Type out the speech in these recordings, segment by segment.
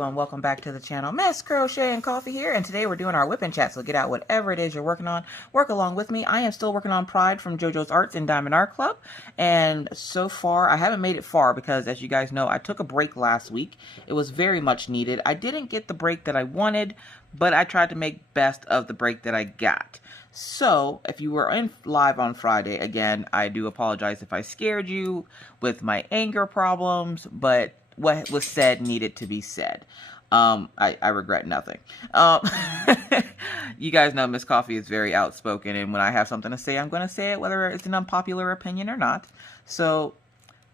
everyone, welcome back to the channel. Miss Crochet and Coffee here, and today we're doing our whip and chat, so get out whatever it is you're working on. Work along with me. I am still working on Pride from JoJo's Arts in Diamond Art Club, and so far I haven't made it far because, as you guys know, I took a break last week. It was very much needed. I didn't get the break that I wanted, but I tried to make best of the break that I got. So, if you were in live on Friday, again, I do apologize if I scared you with my anger problems, but what was said needed to be said. I regret nothing. You guys know Miss Coffee is very outspoken, and when I have something to say, I'm going to say it, whether it's an unpopular opinion or not. So,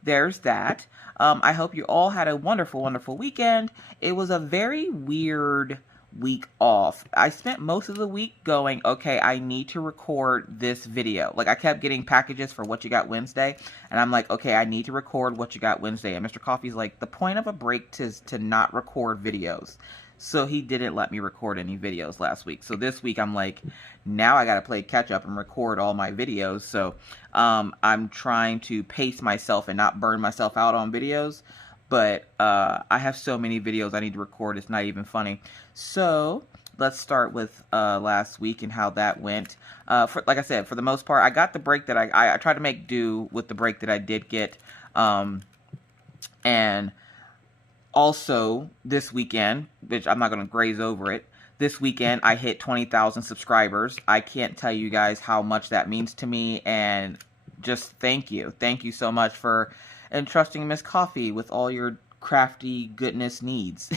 there's that. I hope you all had a wonderful, wonderful weekend. It was a very weird week off. I spent most of the week going, okay, I need to record this video. Like, I kept getting packages for What You Got Wednesday, and I'm like, okay, I need to record What You Got Wednesday. And Mr. Coffee's like, the point of a break is to not record videos. So he didn't let me record any videos last week. So this week I'm like, now I gotta play catch up and record all my videos. So I'm trying to pace myself and not burn myself out on videos. But I have so many videos I need to record, it's not even funny. So let's start with last week and how that went. Like I said, for the most part, I got the break that I tried to make do with the break that I did get. And also this weekend, which I'm not going to graze over it, this weekend I hit 20,000 subscribers. I can't tell you guys how much that means to me, and just thank you. Thank you so much for entrusting Miss Coffee with all your crafty goodness needs.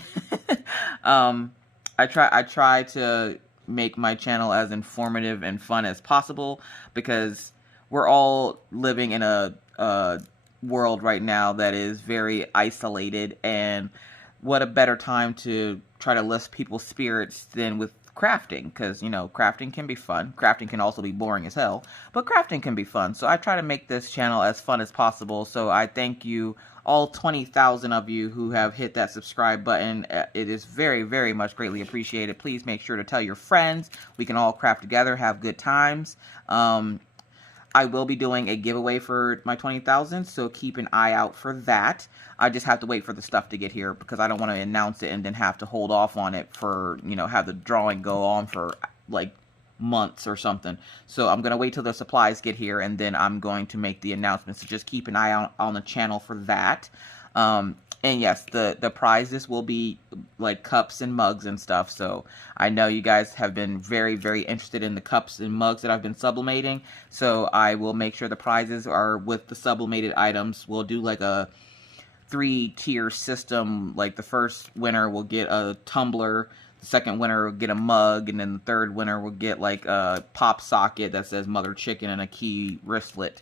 I try to make my channel as informative and fun as possible, because we're all living in a world right now that is very isolated, and what a better time to try to lift people's spirits than with crafting, because, you know, crafting can be fun. Crafting can also be boring as hell, but crafting can be fun. So I try to make this channel as fun as possible. So I thank you, all 20,000 of you who have hit that subscribe button. It is very, very much greatly appreciated. Please make sure to tell your friends. We can all craft together, have good times. I will be doing a giveaway for my 20,000, so keep an eye out for that. I just have to wait for the stuff to get here, because I don't want to announce it and then have to hold off on it for, you know, have the drawing go on for, like, months or something. So I'm going to wait till the supplies get here, and then I'm going to make the announcement. So just keep an eye out on the channel for that. And yes, the prizes will be like cups and mugs and stuff. So I know you guys have been very, very interested in the cups and mugs that I've been sublimating. So I will make sure the prizes are with the sublimated items. We'll do like a 3-tier system. Like, the first winner will get a tumbler, the second winner will get a mug, and then the third winner will get like a pop socket that says Mother Chicken and a key wristlet.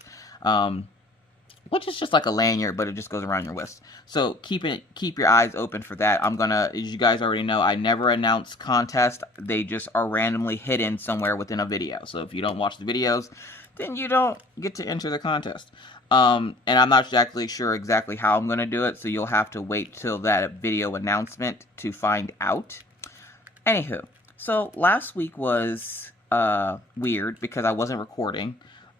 Which is just like a lanyard, but it just goes around your wrist. So keep your eyes open for that. I'm gonna, as you guys already know, I never announce contests. They just are randomly hidden somewhere within a video. So if you don't watch the videos, then you don't get to enter the contest. And I'm not exactly sure exactly how I'm gonna do it, so you'll have to wait till that video announcement to find out. Anywho, so last week was weird because I wasn't recording.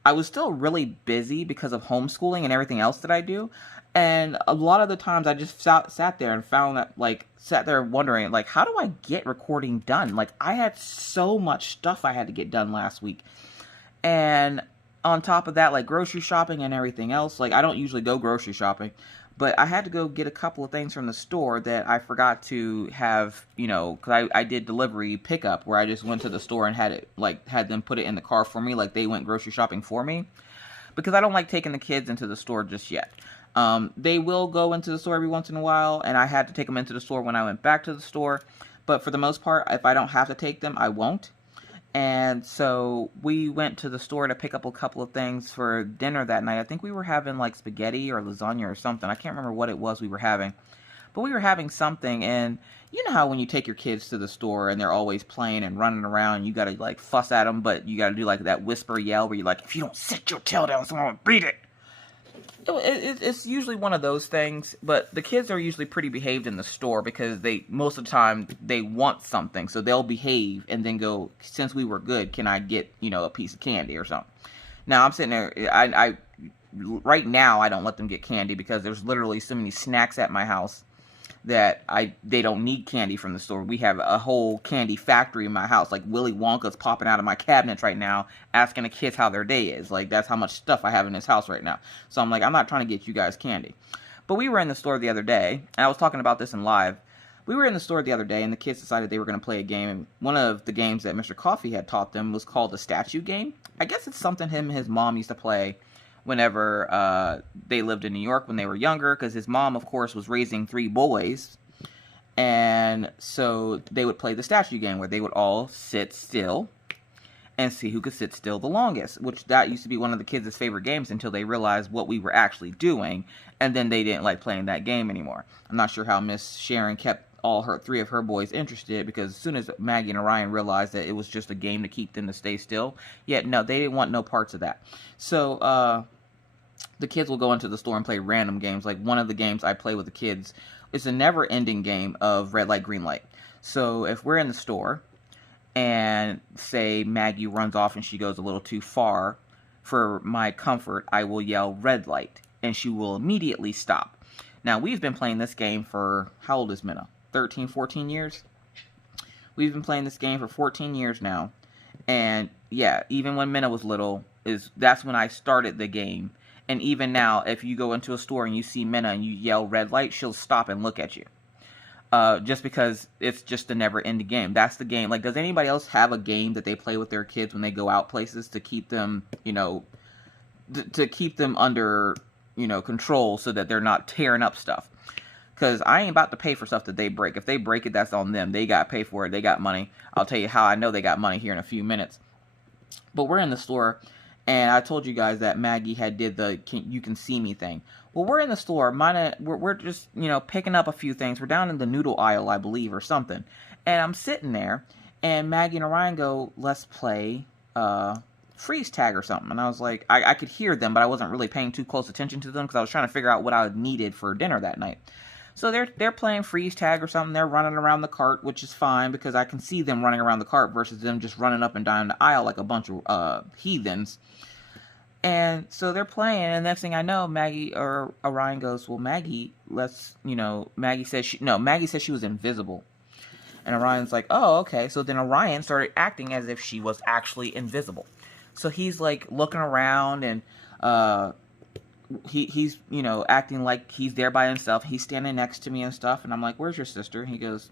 I was still really busy because of homeschooling and everything else that I do. And a lot of the times I just sat there and found that, like, sat there wondering, like, how do I get recording done? Like, I had so much stuff I had to get done last week. And on top of that, like, grocery shopping and everything else, like, I don't usually go grocery shopping, but I had to go get a couple of things from the store that I forgot to have, you know, because I did delivery pickup, where I just went to the store and had them put it in the car for me, like they went grocery shopping for me, because I don't like taking the kids into the store just yet. They will go into the store every once in a while, and I had to take them into the store when I went back to the store, but for the most part, if I don't have to take them, I won't. And so we went to the store to pick up a couple of things for dinner that night. I think we were having like spaghetti or lasagna or something. I can't remember what it was we were having. But we were having something, and you know how when you take your kids to the store and they're always playing and running around, you gotta like fuss at them, but you gotta do like that whisper yell where you're like, if you don't sit your tail down, someone will beat it. It's usually one of those things, but the kids are usually pretty behaved in the store, because most of the time they want something, so they'll behave and then go, since we were good, can I get, you know, a piece of candy or something? Now I'm sitting there, right now I don't let them get candy, because there's literally so many snacks at my house that they don't need candy from the store. We have a whole candy factory in my house. Like Willy Wonka's popping out of my cabinets right now, asking the kids how their day is. Like that's how much stuff I have in this house right now. So I'm like, I'm not trying to get you guys candy. But we were in the store the other day, and I was talking about this in live. We were in the store the other day, and the kids decided they were going to play a game. And one of the games that Mr. Coffee had taught them was called the statue game. I guess it's something him and his mom used to play whenever they lived in New York when they were younger, because his mom, of course, was raising 3 boys. And so they would play the statue game where they would all sit still and see who could sit still the longest, which that used to be one of the kids' favorite games until they realized what we were actually doing, and then they didn't like playing that game anymore. I'm not sure how Miss Sharon kept all 3 of her boys interested, because as soon as Maggie and Orion realized that it was just a game to keep them to stay still, yet no, they didn't want no parts of that. So the kids will go into the store and play random games. Like one of the games I play with the kids, it's a never-ending game of red light, green light. So if we're in the store and say Maggie runs off and she goes a little too far, for my comfort, I will yell red light, and she will immediately stop. Now, we've been playing this game for, how old is Minna? 13, 14 years? We've been playing this game for 14 years now. And yeah, even when Minna was little, that's when I started the game. And even now, if you go into a store and you see Minna and you yell red light, she'll stop and look at you. Just because it's just a never-ending game. That's the game. Like, does anybody else have a game that they play with their kids when they go out places to keep them, you know, to keep them under, you know, control so that they're not tearing up stuff? Because I ain't about to pay for stuff that they break. If they break it, that's on them. They got to pay for it. They got money. I'll tell you how I know they got money here in a few minutes. But we're in the store, and I told you guys that Maggie had did the you can see me thing. Well, we're in the store. We're just, you know, picking up a few things. We're down in the noodle aisle, I believe, or something. And I'm sitting there, and Maggie and Orion go, let's play freeze tag or something. And I was like, I could hear them, but I wasn't really paying too close attention to them because I was trying to figure out what I needed for dinner that night. So they're playing freeze tag or something. They're running around the cart, which is fine because I can see them running around the cart versus them just running up and down the aisle like a bunch of heathens. And so they're playing, and the next thing I know, Maggie or Orion goes, well, Maggie, let's, you know, Maggie said she was invisible. And Orion's like, oh, okay. So then Orion started acting as if she was actually invisible. So he's like looking around, and he's, you know, acting like he's there by himself. He's standing next to me and stuff, and I'm like, where's your sister? And he goes,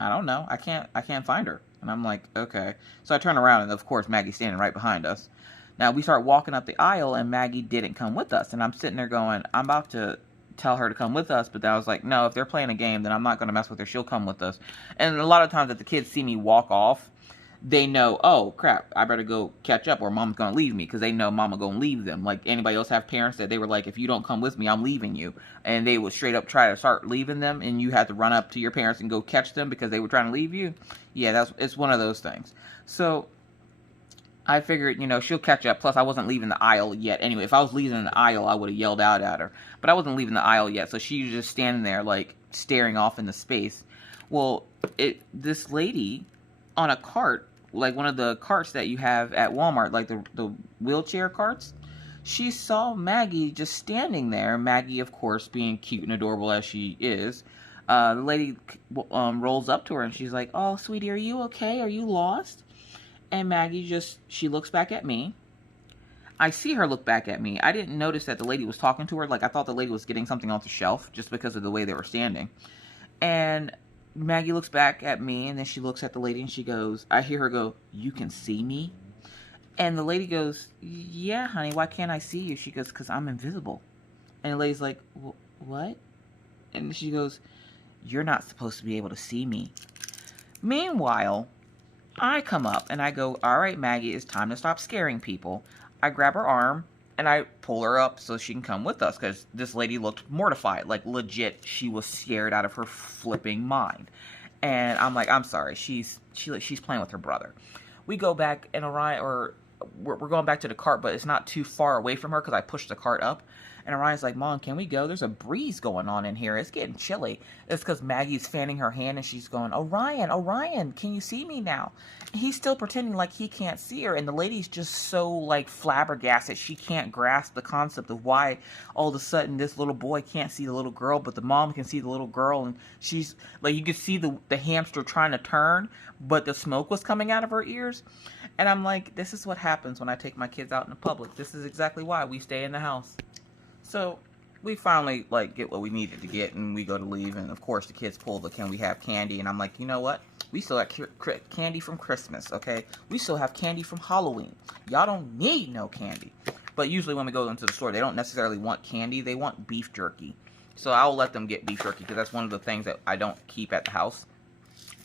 I don't know. I can't find her. And I'm like, okay. So I turn around, and of course Maggie's standing right behind us. Now, we start walking up the aisle, and Maggie didn't come with us. And I'm sitting there going, I'm about to tell her to come with us. But then I was like, no, if they're playing a game, then I'm not going to mess with her. She'll come with us. And a lot of times if the kids see me walk off, they know, oh, crap, I better go catch up or Mom's going to leave me. Because they know Mama going to leave them. Like, anybody else have parents that they were like, if you don't come with me, I'm leaving you. And they would straight up try to start leaving them. And you had to run up to your parents and go catch them because they were trying to leave you. Yeah, it's one of those things. So I figured, you know, she'll catch up. Plus, I wasn't leaving the aisle yet. Anyway, if I was leaving the aisle, I would have yelled out at her. But I wasn't leaving the aisle yet, so she was just standing there, like, staring off into space. Well, this lady on a cart, like one of the carts that you have at Walmart, like the wheelchair carts, she saw Maggie just standing there. Maggie, of course, being cute and adorable as she is. The lady rolls up to her, and she's like, oh, sweetie, are you okay? Are you lost? And Maggie she looks back at me. I see her look back at me. I didn't notice that the lady was talking to her. Like, I thought the lady was getting something off the shelf just because of the way they were standing. And Maggie looks back at me, and then she looks at the lady, and she goes, I hear her go, you can see me? And the lady goes, yeah, honey, why can't I see you? She goes, because I'm invisible. And the lady's like, what? And she goes, you're not supposed to be able to see me. Meanwhile, I come up and I go, all right, Maggie, it's time to stop scaring people. I grab her arm and I pull her up so she can come with us because this lady looked mortified. Like, legit, she was scared out of her flipping mind. And I'm like, I'm sorry, she's playing with her brother. We go back and we're going back to the cart, but it's not too far away from her because I pushed the cart up. And Orion's like, Mom, can we go? There's a breeze going on in here. It's getting chilly. It's because Maggie's fanning her hand and she's going, Orion, can you see me now? And he's still pretending like he can't see her. And the lady's just so, like, flabbergasted. She can't grasp the concept of why all of a sudden this little boy can't see the little girl, but the mom can see the little girl. And she's, like, you could see the hamster trying to turn, but the smoke was coming out of her ears. And I'm like, this is what happens when I take my kids out in the public. This is exactly why we stay in the house. So we finally, like, get what we needed to get, and we go to leave, and of course the kids pull the can we have candy, and I'm like, you know what? We still have candy from Christmas, okay? We still have candy from Halloween. Y'all don't need no candy. But usually when we go into the store, they don't necessarily want candy. They want beef jerky. So I'll let them get beef jerky, because that's one of the things that I don't keep at the house.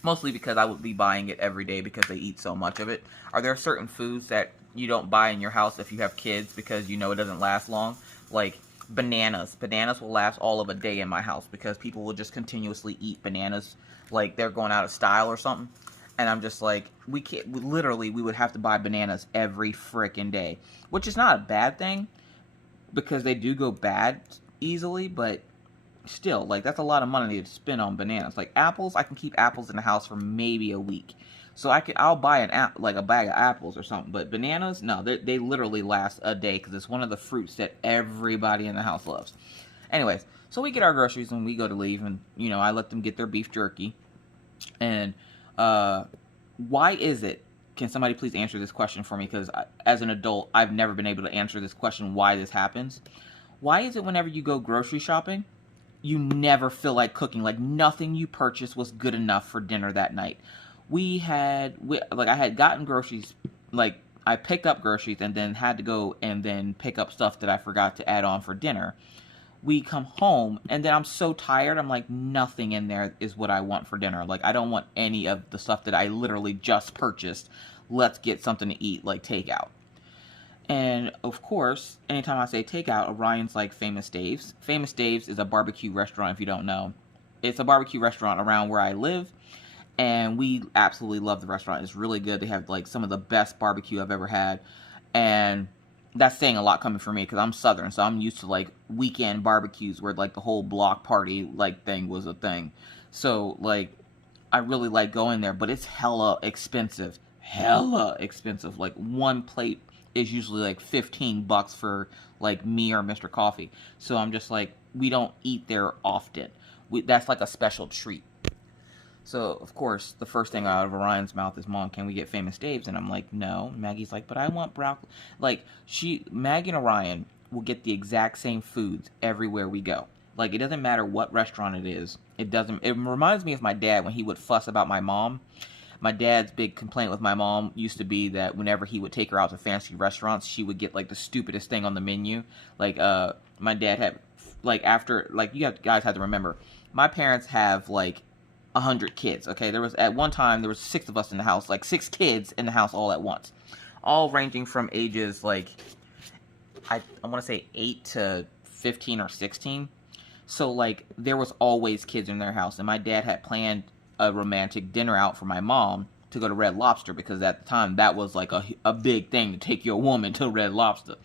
Mostly because I would be buying it every day because they eat so much of it. Are there certain foods that you don't buy in your house if you have kids because you know it doesn't last long? Like bananas. Bananas will last all of a day in my house because people will just continuously eat bananas like they're going out of style or something. And I'm just like, we would have to buy bananas every frickin' day. Which is not a bad thing because they do go bad easily, but still, like, that's a lot of money to spend on bananas. Like apples, I can keep apples in the house for maybe a week. So I'll buy a bag of apples or something. But bananas, no, they literally last a day because it's one of the fruits that everybody in the house loves. Anyways, so we get our groceries and we go to leave, and you know, I let them get their beef jerky. And why is it? Can somebody please answer this question for me? Because as an adult, I've never been able to answer this question. Why this happens? Why is it whenever you go grocery shopping, you never feel like cooking? Like nothing you purchased was good enough for dinner that night. I had gotten groceries, like I picked up groceries and then had to go and then pick up stuff that I forgot to add on for dinner. We come home and then I'm so tired. I'm like, nothing in there is what I want for dinner. Like I don't want any of the stuff that I literally just purchased. Let's get something to eat, like takeout. And of course, anytime I say takeout, Orion's like Famous Dave's. Famous Dave's is a barbecue restaurant, if you don't know. It's a barbecue restaurant around where I live. And we absolutely love the restaurant. It's really good. They have like some of the best barbecue I've ever had. And that's saying a lot coming from me because I'm Southern. So I'm used to like weekend barbecues where like the whole block party like thing was a thing. So like I really like going there. But it's hella expensive. Hella expensive. Like one plate is usually like $15 for like me or Mr. Coffee. So I'm just like, we don't eat there often. That's like a special treat. So, of course, the first thing out of Orion's mouth is, Mom, can we get Famous Dave's? And I'm like, no. Maggie's like, but I want broccoli. Like, Maggie and Orion will get the exact same foods everywhere we go. Like, it doesn't matter what restaurant it is. It reminds me of my dad when he would fuss about my mom. My dad's big complaint with my mom used to be that whenever he would take her out to fancy restaurants, she would get, like, the stupidest thing on the menu. Like, my dad had, like, guys have to remember, my parents have, like, 100 kids, okay? At one time, there was 6 of us in the house, like 6 kids in the house all at once. All ranging from ages, like, I want to say 8 to 15 or 16. So, like, there was always kids in their house. And my dad had planned a romantic dinner out for my mom to go to Red Lobster because at the time, that was, like, a big thing to take your woman to Red Lobster.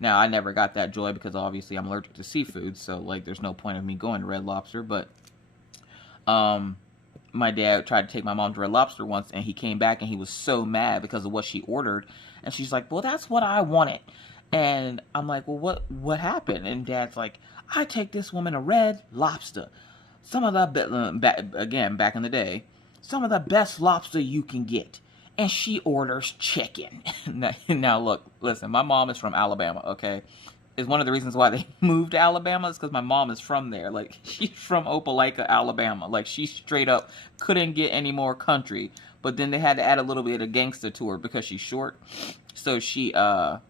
Now, I never got that joy because, obviously, I'm allergic to seafood. So, like, there's no point of me going to Red Lobster, but my dad tried to take my mom to Red Lobster once, and he came back and he was so mad because of what she ordered. And she's like, well, that's what I wanted. And I'm like, well, what happened? And Dad's like, I take this woman to Red Lobster. Some of the, again, back in the day, some of the best lobster you can get. And she orders chicken. Now, look, listen, my mom is from Alabama, okay? Is one of the reasons why they moved to Alabama is because my mom is from there. Like, she's from Opelika, Alabama. Like, she straight up couldn't get any more country. But then they had to add a little bit of gangster to her because she's short. So she also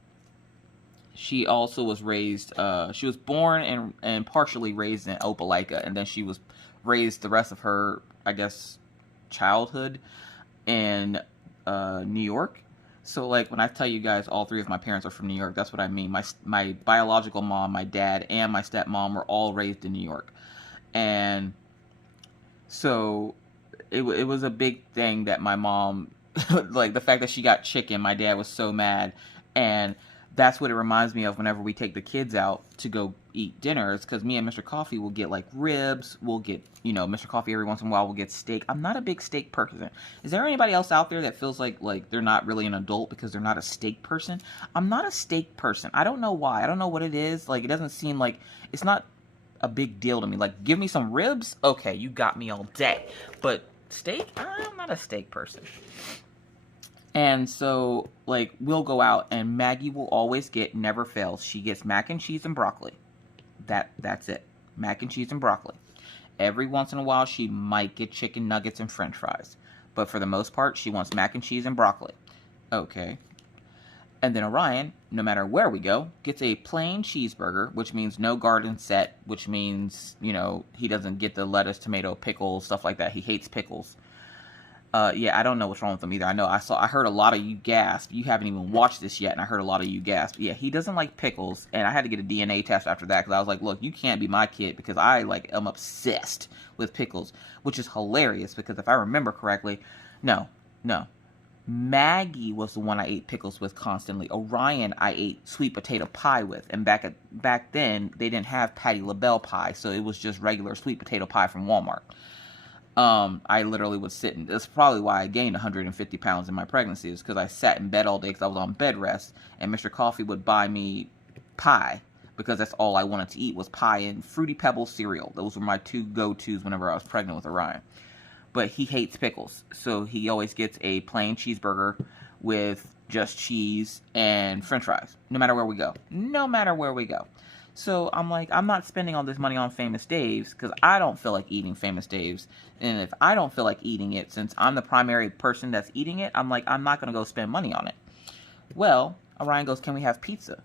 was raised, she was born and partially raised in Opelika. And then she was raised the rest of her, I guess, childhood in New York. So, like, when I tell you guys all 3 of my parents are from New York, that's what I mean. My biological mom, my dad, and my stepmom were all raised in New York. And so, it was a big thing that my mom like the fact that she got chicken, my dad was so mad. And that's what it reminds me of whenever we take the kids out to go eat dinners, because me and Mr. Coffee will get like ribs, we'll get, Mr. Coffee every once in a while will get steak. I'm not a big steak person. Is there anybody else out there that feels like they're not really an adult because they're not a steak person? I'm not a steak person. I don't know why. I don't know what it is. Like, it doesn't seem like, it's not a big deal to me. Like, give me some ribs, okay, you got me all day. But steak, I'm not a steak person. And so, like, we'll go out, and Maggie will always get, never fails, she gets mac and cheese and broccoli. That's it. Mac and cheese and broccoli. Every once in a while, she might get chicken nuggets and french fries. But for the most part, she wants mac and cheese and broccoli. Okay. And then Orion, no matter where we go, gets a plain cheeseburger, which means no garden set, which means, he doesn't get the lettuce, tomato, pickles, stuff like that. He hates pickles. Yeah, I don't know what's wrong with him either. I heard a lot of you gasp. You haven't even watched this yet, and I heard a lot of you gasp. Yeah, he doesn't like pickles, and I had to get a DNA test after that, because I was like, look, you can't be my kid, because I, am obsessed with pickles, which is hilarious, because if I remember correctly, no, Maggie was the one I ate pickles with constantly. Orion I ate sweet potato pie with, and back then, they didn't have Patti LaBelle pie, so it was just regular sweet potato pie from Walmart. I literally would sit and that's probably why I gained 150 pounds in my pregnancy, is because I sat in bed all day because I was on bed rest, and Mr. Coffee would buy me pie because that's all I wanted to eat was pie and Fruity Pebbles cereal. Those were my two go-tos whenever I was pregnant with Orion. But he hates pickles, so he always gets a plain cheeseburger with just cheese and french fries, no matter where we go. No matter where we go. So I'm like, I'm not spending all this money on Famous Dave's because I don't feel like eating Famous Dave's. And if I don't feel like eating it, since I'm the primary person that's eating it, I'm like, I'm not going to go spend money on it. Well, Orion goes, can we have pizza?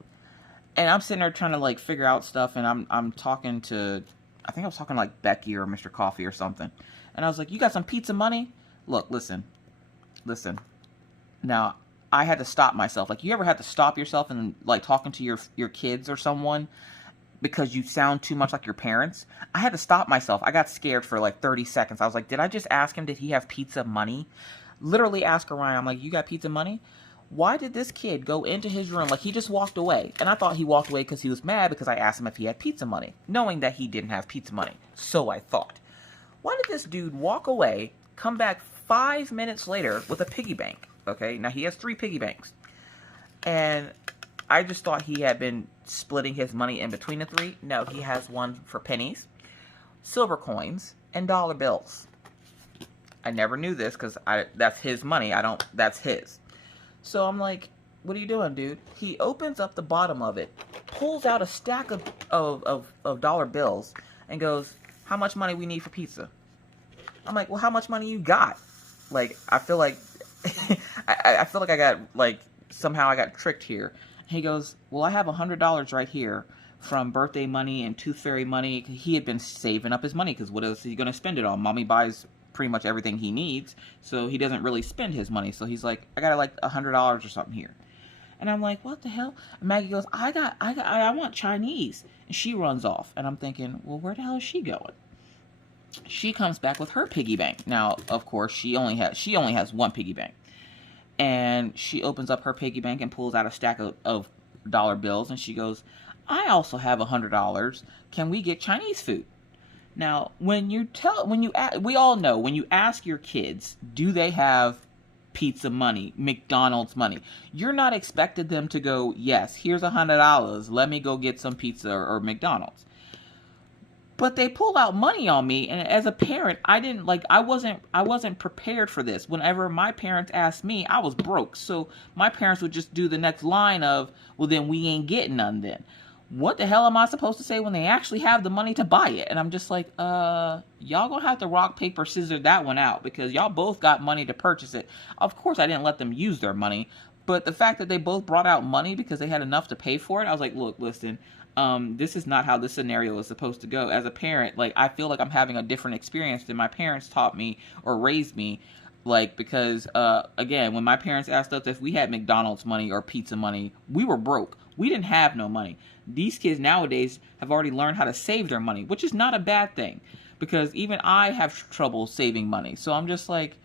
And I'm sitting there trying to figure out stuff, and I'm talking to, I think I was talking to Becky or Mr. Coffee or something. And I was like, you got some pizza money? Look, listen. Now, I had to stop myself. You ever had to stop yourself and talking to your kids or someone because you sound too much like your parents? I had to stop myself. I got scared for 30 seconds. I was like, did I just ask him, did he have pizza money? Literally ask Orion, I'm like, you got pizza money? Why did this kid go into his room he just walked away? And I thought he walked away because he was mad because I asked him if he had pizza money, knowing that he didn't have pizza money. So I thought. Why did this dude walk away, come back 5 minutes later with a piggy bank? Okay, now he has 3 piggy banks. And I just thought he had been splitting his money in between the 3. No, he has one for pennies, silver coins, and dollar bills. I never knew this because that's his money. That's his. So I'm like, what are you doing, dude? He opens up the bottom of it, pulls out a stack of dollar bills, and goes, how much money we need for pizza? I'm like, well, how much money you got? I feel like I feel like I got somehow I got tricked here. He goes, well, I have $100 right here from birthday money and tooth fairy money. He had been saving up his money because what else is he going to spend it on? Mommy buys pretty much everything he needs, so he doesn't really spend his money. So he's like, I got $100 or something here. And I'm like, what the hell? And Maggie goes, I want Chinese. And she runs off. And I'm thinking, well, where the hell is she going? She comes back with her piggy bank. Now, of course, she only has one piggy bank. And she opens up her piggy bank and pulls out a stack of dollar bills. And she goes, I also have $100. Can we get Chinese food? Now, we all know when you ask your kids, do they have pizza money, McDonald's money, you're not expected them to go, yes, here's $100, let me go get some pizza or McDonald's. But they pulled out money on me, and as a parent, I wasn't prepared for this. Whenever my parents asked me, I was broke. So my parents would just do the next line of, well, then we ain't getting none then. What the hell am I supposed to say when they actually have the money to buy it? And I'm just like, y'all gonna have to rock, paper, scissors that one out because y'all both got money to purchase it. Of course, I didn't let them use their money, but the fact that they both brought out money because they had enough to pay for it, I was like, look, listen, this is not how this scenario is supposed to go. As a parent, I feel like I'm having a different experience than my parents taught me or raised me. Because, again, when my parents asked us if we had McDonald's money or pizza money, we were broke. We didn't have no money. These kids nowadays have already learned how to save their money, which is not a bad thing. Because even I have trouble saving money. So I'm just like,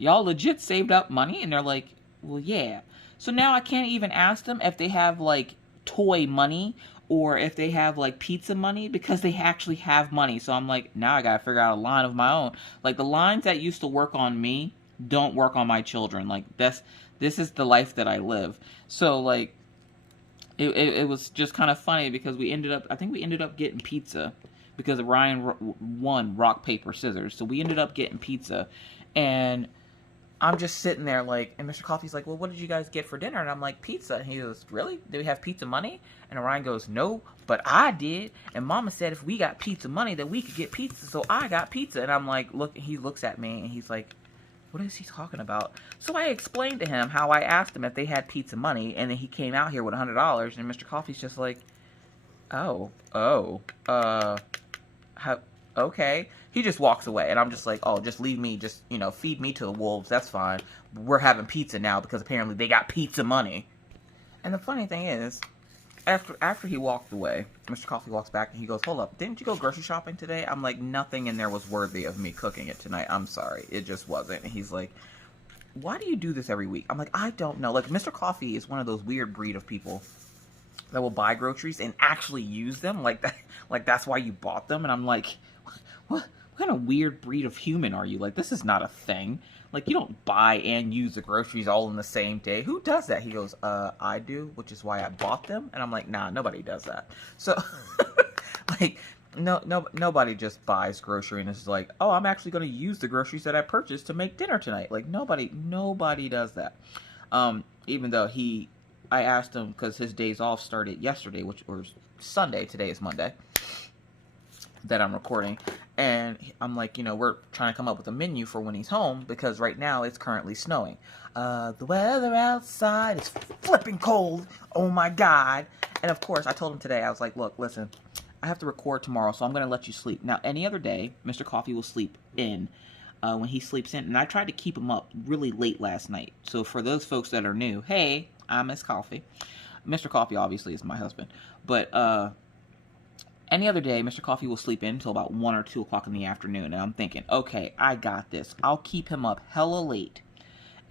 y'all legit saved up money? And they're like, well, yeah. So now I can't even ask them if they have like toy money or if they have like pizza money because they actually have money. So I'm like, now I gotta figure out a line of my own. Like the lines that used to work on me don't work on my children. Like this is the life that I live. So like it was just kind of funny because I think we ended up getting pizza because Ryan won rock, paper, scissors. So we ended up getting pizza, and I'm just sitting there like, and Mr. Coffee's like, well, what did you guys get for dinner? And I'm like, pizza. And he goes, really? Do we have pizza money? And Orion goes, no, but I did. And Mama said if we got pizza money that we could get pizza, so I got pizza. And I'm like, look, he looks at me and he's like, what is he talking about? So I explained to him how I asked him if they had pizza money, and then he came out here with $100, and Mr. Coffee's just like, okay. He just walks away, and I'm just like, oh, just leave me, just, feed me to the wolves, that's fine. We're having pizza now because apparently they got pizza money. And the funny thing is, after he walked away, Mr. Coffee walks back and he goes, hold up, didn't you go grocery shopping today? I'm like, nothing in there was worthy of me cooking it tonight. I'm sorry. It just wasn't. And he's like, why do you do this every week? I'm like, I don't know. Like, Mr. Coffee is one of those weird breed of people that will buy groceries and actually use them. Like that's why you bought them. And I'm like, what kind of weird breed of human are you? Like, this is not a thing. Like, you don't buy and use the groceries all in the same day. Who does that? He goes, I do, which is why I bought them. And I'm like, nah, nobody does that. So, like, nobody just buys grocery and is like, oh, I'm actually going to use the groceries that I purchased to make dinner tonight. Like, nobody does that. Even though I asked him, because his days off started yesterday, which was Sunday. Today is Monday that I'm recording, and I'm like, we're trying to come up with a menu for when he's home, because right now it's currently snowing. The weather outside is flipping cold, oh my god. And of course, I told him today, I was like, look, listen, I have to record tomorrow, so I'm going to let you sleep. Now, any other day, Mr. Coffee will sleep in when he sleeps in, and I tried to keep him up really late last night. So for those folks that are new, hey, I'm Miss Coffee. Mr. Coffee obviously is my husband, but any other day, Mr. Coffee will sleep in until about 1 or 2 o'clock in the afternoon. And I'm thinking, okay, I got this. I'll keep him up hella late.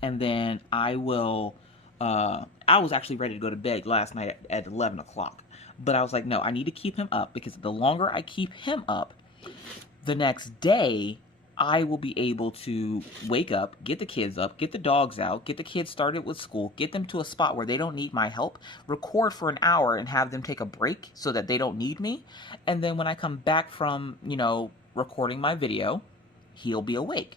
And then I will, I was actually ready to go to bed last night at 11 o'clock. But I was like, no, I need to keep him up, because the longer I keep him up, the next day, I will be able to wake up, get the kids up, get the dogs out, get the kids started with school, get them to a spot where they don't need my help, record for an hour and have them take a break so that they don't need me. And then when I come back from, recording my video, he'll be awake.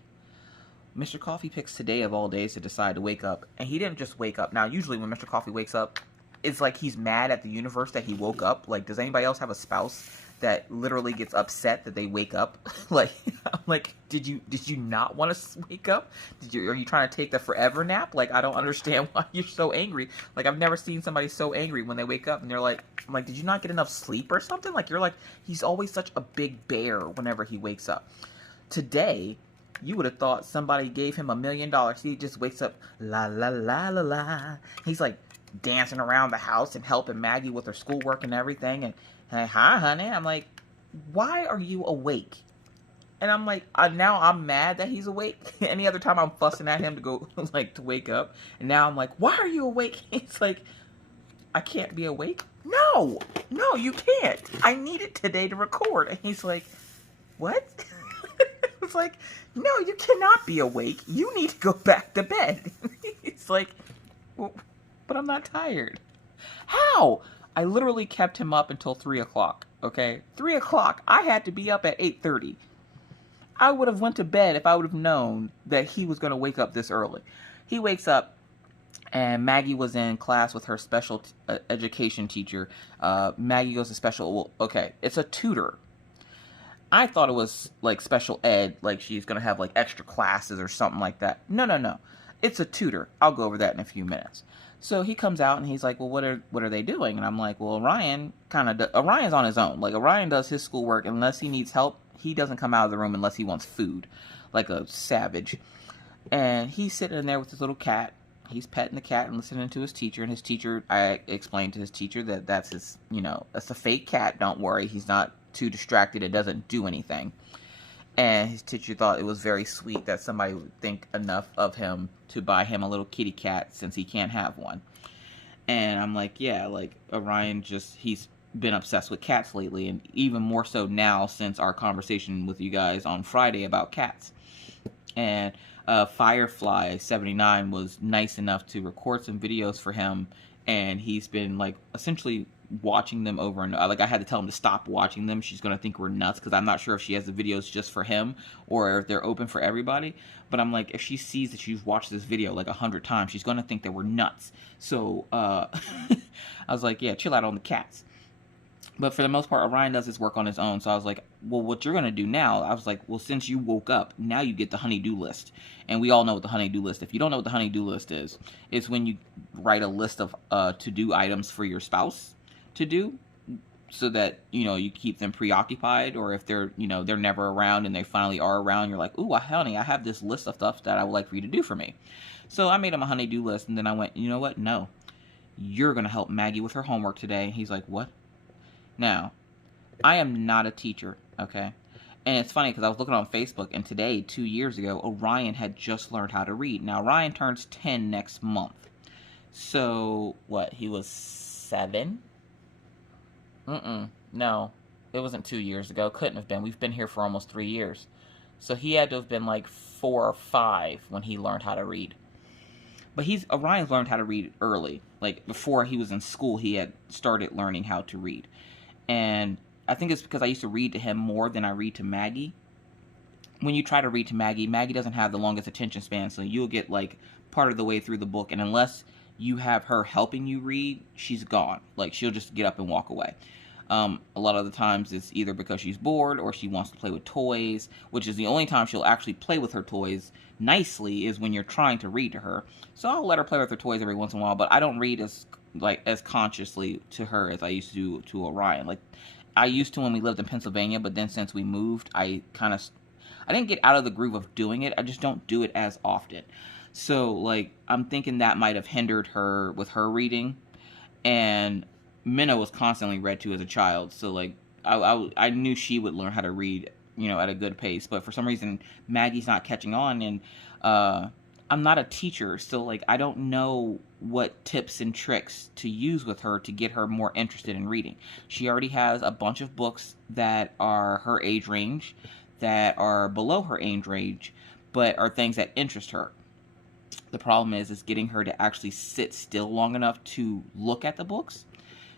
Mr. Coffee picks today of all days to decide to wake up. And he didn't just wake up. Now, usually when Mr. Coffee wakes up, it's like he's mad at the universe that he woke up. Like, does anybody else have a spouse that literally gets upset that they wake up? Like, I'm like, did you not want to wake up? Are you trying to take the forever nap? Like, I don't understand why you're so angry. Like, I've never seen somebody so angry when they wake up and they're like, I'm like, did you not get enough sleep or something? Like, you're like, he's always such a big bear whenever he wakes up. Today, you would have thought somebody gave him $1 million. He just wakes up, la la la la la. He's like dancing around the house and helping Maggie with her schoolwork and everything. And, hey, hi, honey. I'm like, why are you awake? And I'm like, now I'm mad that he's awake. Any other time I'm fussing at him to go, like, to wake up. And now I'm like, why are you awake? It's like, I can't be awake? No, you can't. I need it today to record. And he's like, what? It's like, no, you cannot be awake. You need to go back to bed. It's like, well, but I'm not tired. How? I literally kept him up until 3 o'clock, okay? 3 o'clock. I had to be up at 8:30. I would have went to bed if I would have known that he was going to wake up this early. He wakes up, and Maggie was in class with her special education teacher. Maggie goes to special, well, okay, it's a tutor. I thought it was like special ed, like she's going to have like extra classes or something like that. No. It's a tutor. I'll go over that in a few minutes. So he comes out and he's like, well, what are they doing? And I'm like, well, Orion's on his own. Like, Orion does his schoolwork unless he needs help. He doesn't come out of the room unless he wants food, like a savage. And he's sitting in there with his little cat. He's petting the cat and listening to his teacher. And his teacher, I explained to his teacher that that's his, that's a fake cat. Don't worry. He's not too distracted. It doesn't do anything. And his teacher thought it was very sweet that somebody would think enough of him to buy him a little kitty cat since he can't have one. And I'm like, yeah, like Orion he's been obsessed with cats lately, and even more so now since our conversation with you guys on Friday about cats. And Firefly 79 was nice enough to record some videos for him, and he's been like essentially watching them over and like I had to tell him to stop watching them. She's gonna think we're nuts because I'm not sure if she has the videos just for him or if they're open for everybody. But I'm like, if she sees that you've watched this video like 100 times, she's gonna think that we're nuts. So I was like, yeah, chill out on the cats. But for the most part, Orion does his work on his own. So I was like, well, what you're going to do now, I was like, well, since you woke up, now you get the honey-do list. And we all know what the honey-do list, if you don't know what the honey-do list is, it's when you write a list of to-do items for your spouse to do so that, you know, you keep them preoccupied. Or if they're, you know, they're never around and they finally are around, you're like, ooh, honey, I have this list of stuff that I would like for you to do for me. So I made him a honey-do list, and then I went, you know what? No, you're going to help Maggie with her homework today. And he's like, what? Now, I am not a teacher, okay? And it's funny because I was looking on Facebook, and today, 2 years ago, Orion had just learned how to read. Now, Orion turns 10 next month. So, what, he was 7? No, it wasn't 2 years ago. Couldn't have been. We've been here for almost 3 years. So he had to have been like 4 or 5 when he learned how to read. But Orion's learned how to read early. Like, before he was in school, he had started learning how to read. And I think it's because I used to read to him more than I read to Maggie. When you try to read to Maggie, Maggie doesn't have the longest attention span, so you'll get like part of the way through the book, and unless you have her helping you read, she's gone. Like, she'll just get up and walk away. A lot of the times it's either because she's bored or she wants to play with toys, which is the only time she'll actually play with her toys nicely is when you're trying to read to her. So I'll let her play with her toys every once in a while, but I don't read as consciously to her as I used to do to Orion. Like, I used to when we lived in Pennsylvania, but then since we moved, I didn't get out of the groove of doing it. I just don't do it as often. So, like, I'm thinking that might have hindered her with her reading. And Minna was constantly read to as a child, so, like, I knew she would learn how to read, you know, at a good pace. But for some reason, Maggie's not catching on, and I'm not a teacher, so, like, I don't know what tips and tricks to use with her to get her more interested in reading. She already has a bunch of books that are her age range, that are below her age range, but are things that interest her. The problem is getting her to actually sit still long enough to look at the books.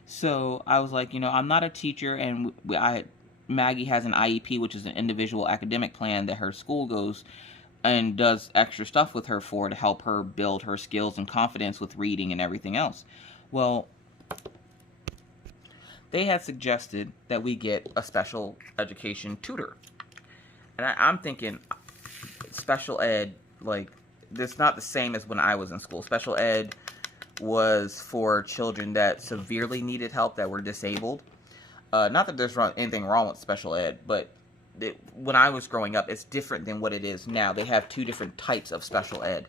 So I was like, you know, I'm not a teacher, and Maggie has an IEP, which is an individual academic plan that her school goes and does extra stuff with her for to help her build her skills and confidence with reading and everything else. Well, they had suggested that we get a special education tutor. And I'm thinking special ed, like, it's not the same as when I was in school. Special ed was for children that severely needed help, that were disabled. Not that there's anything wrong with special ed, but when I was growing up, it's different than what it is now. They have 2 different types of special ed.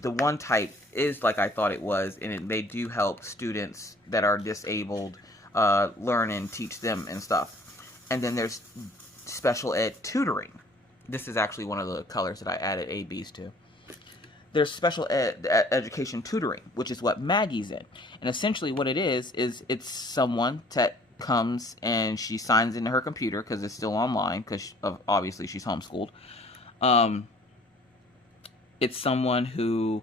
The one type is like I thought it was, and they do help students that are disabled learn and teach them and stuff. And then there's special ed tutoring. This is actually one of the colors that I added ABs to. There's special education tutoring, which is what Maggie's in. And essentially what it is it's someone that comes and she signs into her computer because it's still online because obviously she's homeschooled. It's someone who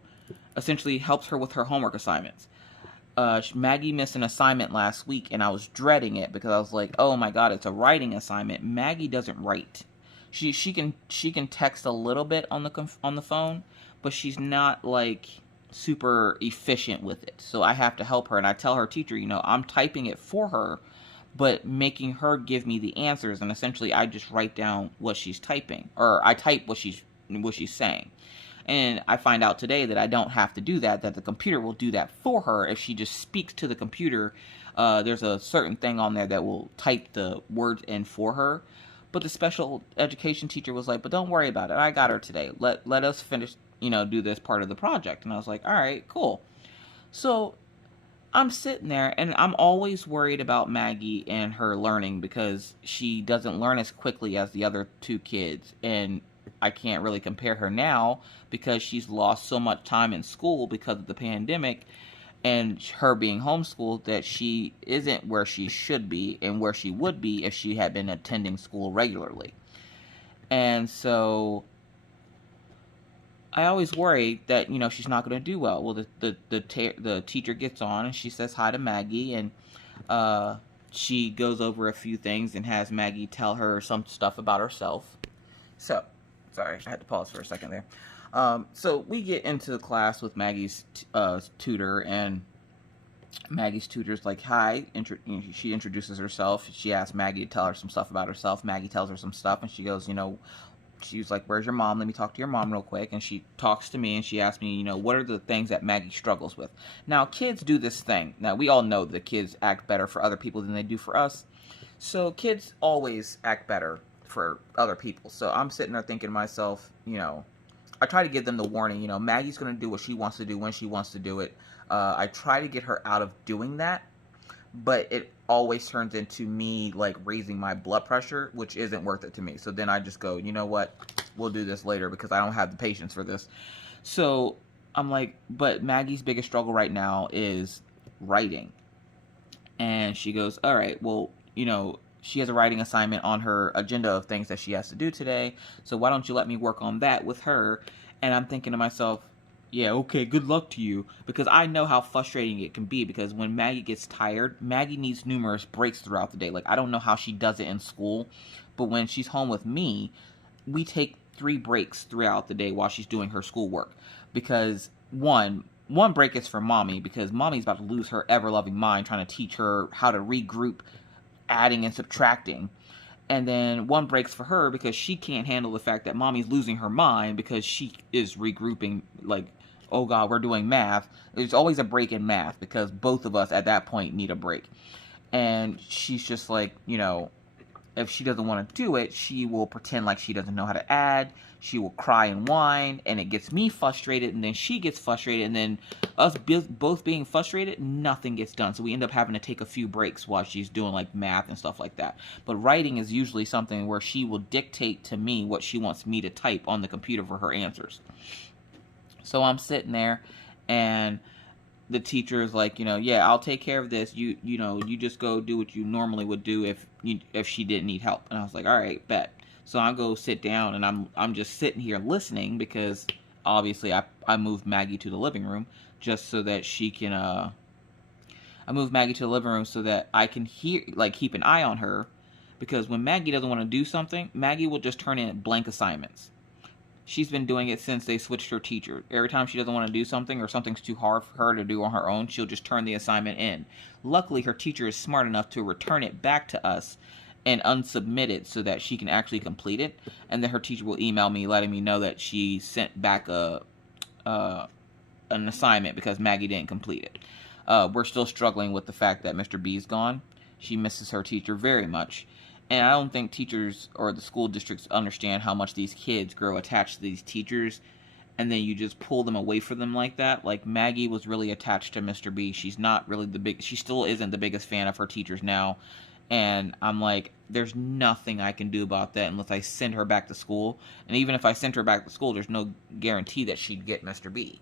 essentially helps her with her homework assignments. Maggie missed an assignment last week, and I was dreading it because I was like, oh my god, it's a writing assignment. Maggie doesn't write. She can text a little bit on the phone, but she's not like super efficient with it. So I have to help her, and I tell her teacher, you know, I'm typing it for her, but making her give me the answers, and essentially I just write down what she's typing, or I type what she's saying. And I find out today that I don't have to do that the computer will do that for her if she just speaks to the computer. There's a certain thing on there that will type the words in for her. But the special education teacher was like, but don't worry about it. I got her today. Let us finish, you know, do this part of the project. And I was like, all right, cool. So I'm sitting there, and I'm always worried about Maggie and her learning because she doesn't learn as quickly as the other two kids. And I can't really compare her now because she's lost so much time in school because of the pandemic and her being homeschooled, that she isn't where she should be and where she would be if she had been attending school regularly. And so I always worry that, you know, she's not going to do well. Well, the teacher gets on and she says hi to Maggie, and she goes over a few things and has Maggie tell her some stuff about herself. So, sorry, I had to pause for a second there. So we get into the class with Maggie's tutor, and Maggie's tutor's like, hi. She introduces herself. She asks Maggie to tell her some stuff about herself. Maggie tells her some stuff, and she goes, you know, she's like, where's your mom? Let me talk to your mom real quick. And she talks to me, and she asks me, you know, what are the things that Maggie struggles with? Now, kids do this thing. Now, we all know that kids act better for other people than they do for us. So kids always act better for other people. So I'm sitting there thinking to myself, you know, I try to give them the warning, you know, Maggie's going to do what she wants to do when she wants to do it. I try to get her out of doing that, but it always turns into me, like, raising my blood pressure, which isn't worth it to me. So then I just go, you know what, we'll do this later because I don't have the patience for this. So I'm like, but Maggie's biggest struggle right now is writing. And she goes, all right, well, you know, she has a writing assignment on her agenda of things that she has to do today, so why don't you let me work on that with her? And I'm thinking to myself, yeah, okay, good luck to you, because I know how frustrating it can be, because when Maggie gets tired, Maggie needs numerous breaks throughout the day. Like, I don't know how she does it in school, but when she's home with me, we take 3 breaks throughout the day while she's doing her schoolwork, because one break is for mommy, because mommy's about to lose her ever-loving mind trying to teach her how to regroup adding and subtracting. And then 1 breaks for her because she can't handle the fact that mommy's losing her mind because she is regrouping, like, oh god, we're doing math. There's always a break in math because both of us at that point need a break. And she's just like, you know, if she doesn't want to do it, she will pretend like she doesn't know how to add. She will cry and whine, and it gets me frustrated, and then she gets frustrated, and then us both being frustrated, nothing gets done. So we end up having to take a few breaks while she's doing, like, math and stuff like that. But writing is usually something where she will dictate to me what she wants me to type on the computer for her answers. So I'm sitting there, and the teacher is like, you know, yeah, I'll take care of this. You know, you just go do what you normally would do if she didn't need help. And I was like, all right, bet. So I go sit down, and I'm just sitting here listening because obviously I moved Maggie to the living room just so that she can I moved Maggie to the living room so that I can keep an eye on her, because when Maggie doesn't want to do something, Maggie will just turn in blank assignments. She's been doing it since they switched her teacher. Every time she doesn't want to do something or something's too hard for her to do on her own, she'll just turn the assignment in. Luckily, her teacher is smart enough to return it back to us and unsubmit it so that she can actually complete it. And then her teacher will email me letting me know that she sent back an assignment because Maggie didn't complete it. We're still struggling with the fact that Mr. B's gone. She misses her teacher very much. And I don't think teachers or the school districts understand how much these kids grow attached to these teachers, and then you just pull them away from them like that. Like, Maggie was really attached to Mr. B. She's not really she still isn't the biggest fan of her teachers now. And I'm like, there's nothing I can do about that unless I send her back to school. And even if I sent her back to school, there's no guarantee that she'd get Mr. B.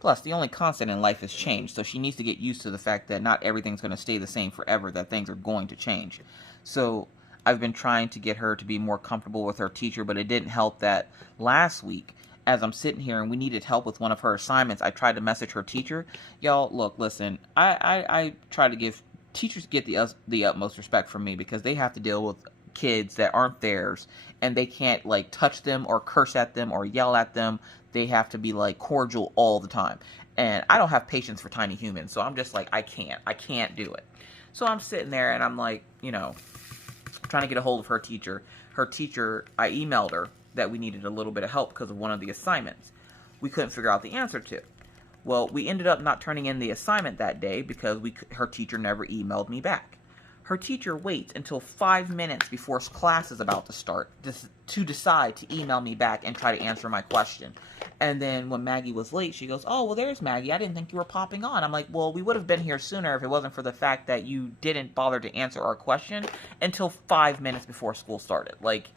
Plus, the only constant in life is change, so she needs to get used to the fact that not everything's going to stay the same forever, that things are going to change. So I've been trying to get her to be more comfortable with her teacher, but it didn't help that last week, as I'm sitting here and we needed help with one of her assignments, I tried to message her teacher. Y'all, look, listen, I try to give teachers get the utmost respect from me because they have to deal with kids that aren't theirs, and they can't, like, touch them or curse at them or yell at them. They have to be, like, cordial all the time. And I don't have patience for tiny humans, so I'm just like, I can't do it. So I'm sitting there and I'm like, you know, trying to get a hold of her teacher. Her teacher, I emailed her that we needed a little bit of help because of one of the assignments we couldn't figure out the answer to. Well, we ended up not turning in the assignment that day because her teacher never emailed me back. Her teacher waits until 5 minutes before class is about to start to decide to email me back and try to answer my question. And then when Maggie was late, she goes, "Oh, well, there's Maggie. I didn't think you were popping on." I'm like, "Well, we would have been here sooner if it wasn't for the fact that you didn't bother to answer our question until 5 minutes before school started. Like,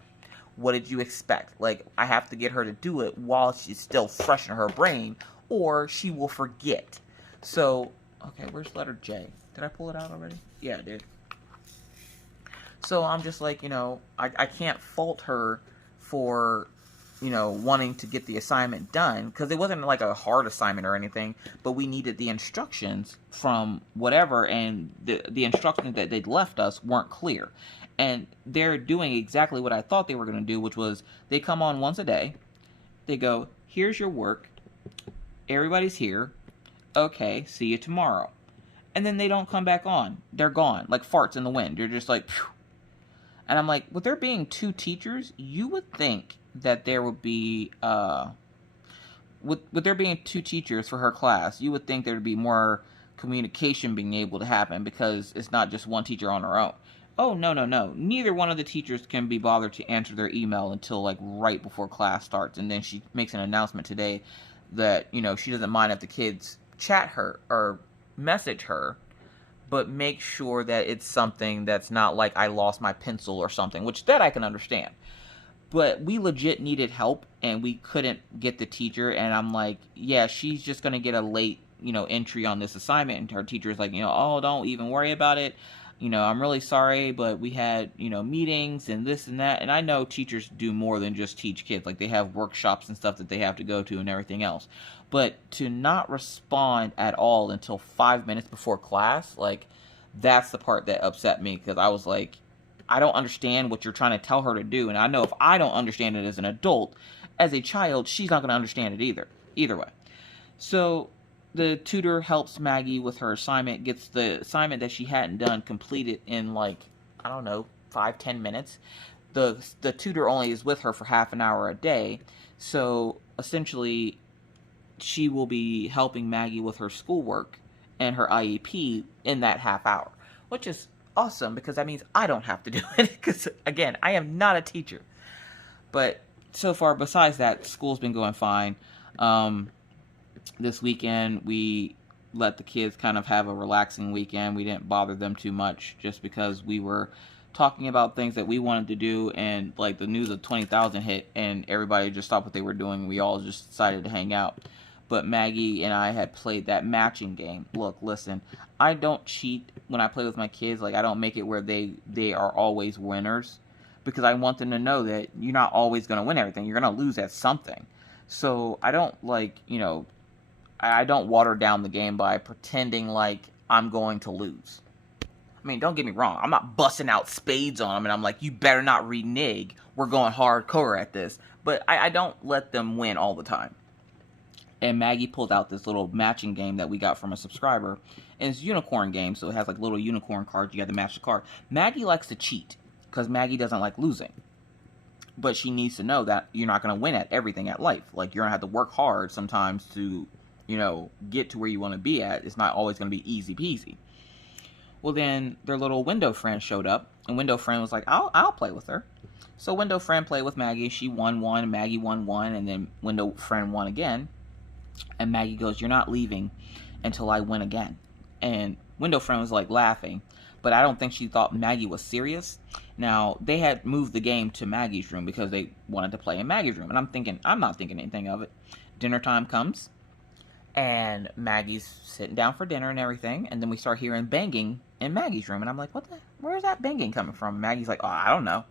what did you expect? Like, I have to get her to do it while she's still fresh in her brain, or she will forget." So, okay, where's letter J? Did I pull it out already? Yeah, I did. So I'm just like, I can't fault her for, wanting to get the assignment done, because it wasn't like a hard assignment or anything, but we needed the instructions from whatever, and the instructions that they'd left us weren't clear. And they're doing exactly what I thought they were going to do, which was they come on once a day, they go, "Here's your work, everybody's here, okay, see you tomorrow." And then they don't come back on. They're gone, like farts in the wind. You're just like, phew. And I'm like, with there being 2 teachers, you would think that there would be, with there being 2 teachers for her class, you would think there would be more communication being able to happen, because it's not just one teacher on her own. Oh, no. Neither one of the teachers can be bothered to answer their email until, like, right before class starts. And then she makes an announcement today that, she doesn't mind if the kids chat her or message her, but make sure that it's something that's not like I lost my pencil or something, which that I can understand. But we legit needed help, and we couldn't get the teacher, and I'm like, yeah, she's just going to get a late, entry on this assignment. And her teacher's like, "Oh, don't even worry about it. I'm really sorry, but we had, meetings and this and that." And I know teachers do more than just teach kids. Like, they have workshops and stuff that they have to go to and everything else. But to not respond at all until 5 minutes before class, like, that's the part that upset me, because I was like, I don't understand what you're trying to tell her to do. And I know if I don't understand it as an adult, as a child, she's not going to understand it either way. So the tutor helps Maggie with her assignment, gets the assignment that she hadn't done completed in, like, I don't know, 5-10 minutes. The tutor only is with her for half an hour a day. So essentially, she will be helping Maggie with her schoolwork and her IEP in that half hour, which is awesome, because that means I don't have to do it, because, again, I am not a teacher. But so far, besides that, school's been going fine. This weekend, we let the kids kind of have a relaxing weekend. We didn't bother them too much, just because we were talking about things that we wanted to do, and, like, the news of 20,000 hit, and everybody just stopped what they were doing, and we all just decided to hang out. But Maggie and I had played that matching game. Look, listen, I don't cheat when I play with my kids. Like, I don't make it where they are always winners, because I want them to know that you're not always going to win everything. You're going to lose at something. So I don't, like, I don't water down the game by pretending like I'm going to lose. I mean, don't get me wrong. I'm not busting out spades on them, and I'm like, you better not renege. We're going hardcore at this. But I don't let them win all the time. And Maggie pulled out this little matching game that we got from a subscriber. And it's a unicorn game, so it has, like, little unicorn cards. You have to match the card. Maggie likes to cheat, because Maggie doesn't like losing. But she needs to know that you're not going to win at everything at life. Like, you're going to have to work hard sometimes to, get to where you want to be at. It's not always going to be easy peasy. Well, then their little window friend showed up, and window friend was like, I'll play with her. So window friend played with Maggie. She won one, Maggie won one, and then window friend won again. And Maggie goes, "You're not leaving until I win again." And window friend was, like, laughing, but I don't think she thought Maggie was serious. Now, they had moved the game to Maggie's room because they wanted to play in Maggie's room. And I'm not thinking anything of it. Dinner time comes, and Maggie's sitting down for dinner and everything. And then we start hearing banging in Maggie's room. And I'm like, where's that banging coming from? And Maggie's like, "Oh, I don't know."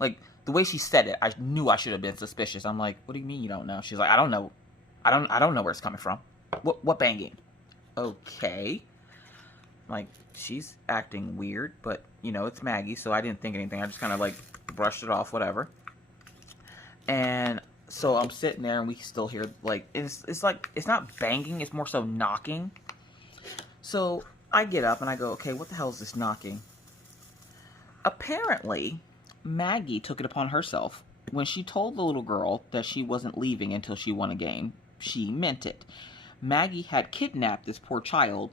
Like, the way she said it, I knew I should have been suspicious. I'm like, "What do you mean you don't know?" She's like, "I don't know. I don't know where it's coming from." What banging? Okay. Like, she's acting weird, but, it's Maggie, so I didn't think anything. I just kind of, like, brushed it off, whatever. And so I'm sitting there, and we still hear, like, it's like, it's not banging, it's more so knocking. So I get up, and I go, okay, what the hell is this knocking? Apparently, Maggie took it upon herself. When she told the little girl that she wasn't leaving until she won a game, she meant it. Maggie had kidnapped this poor child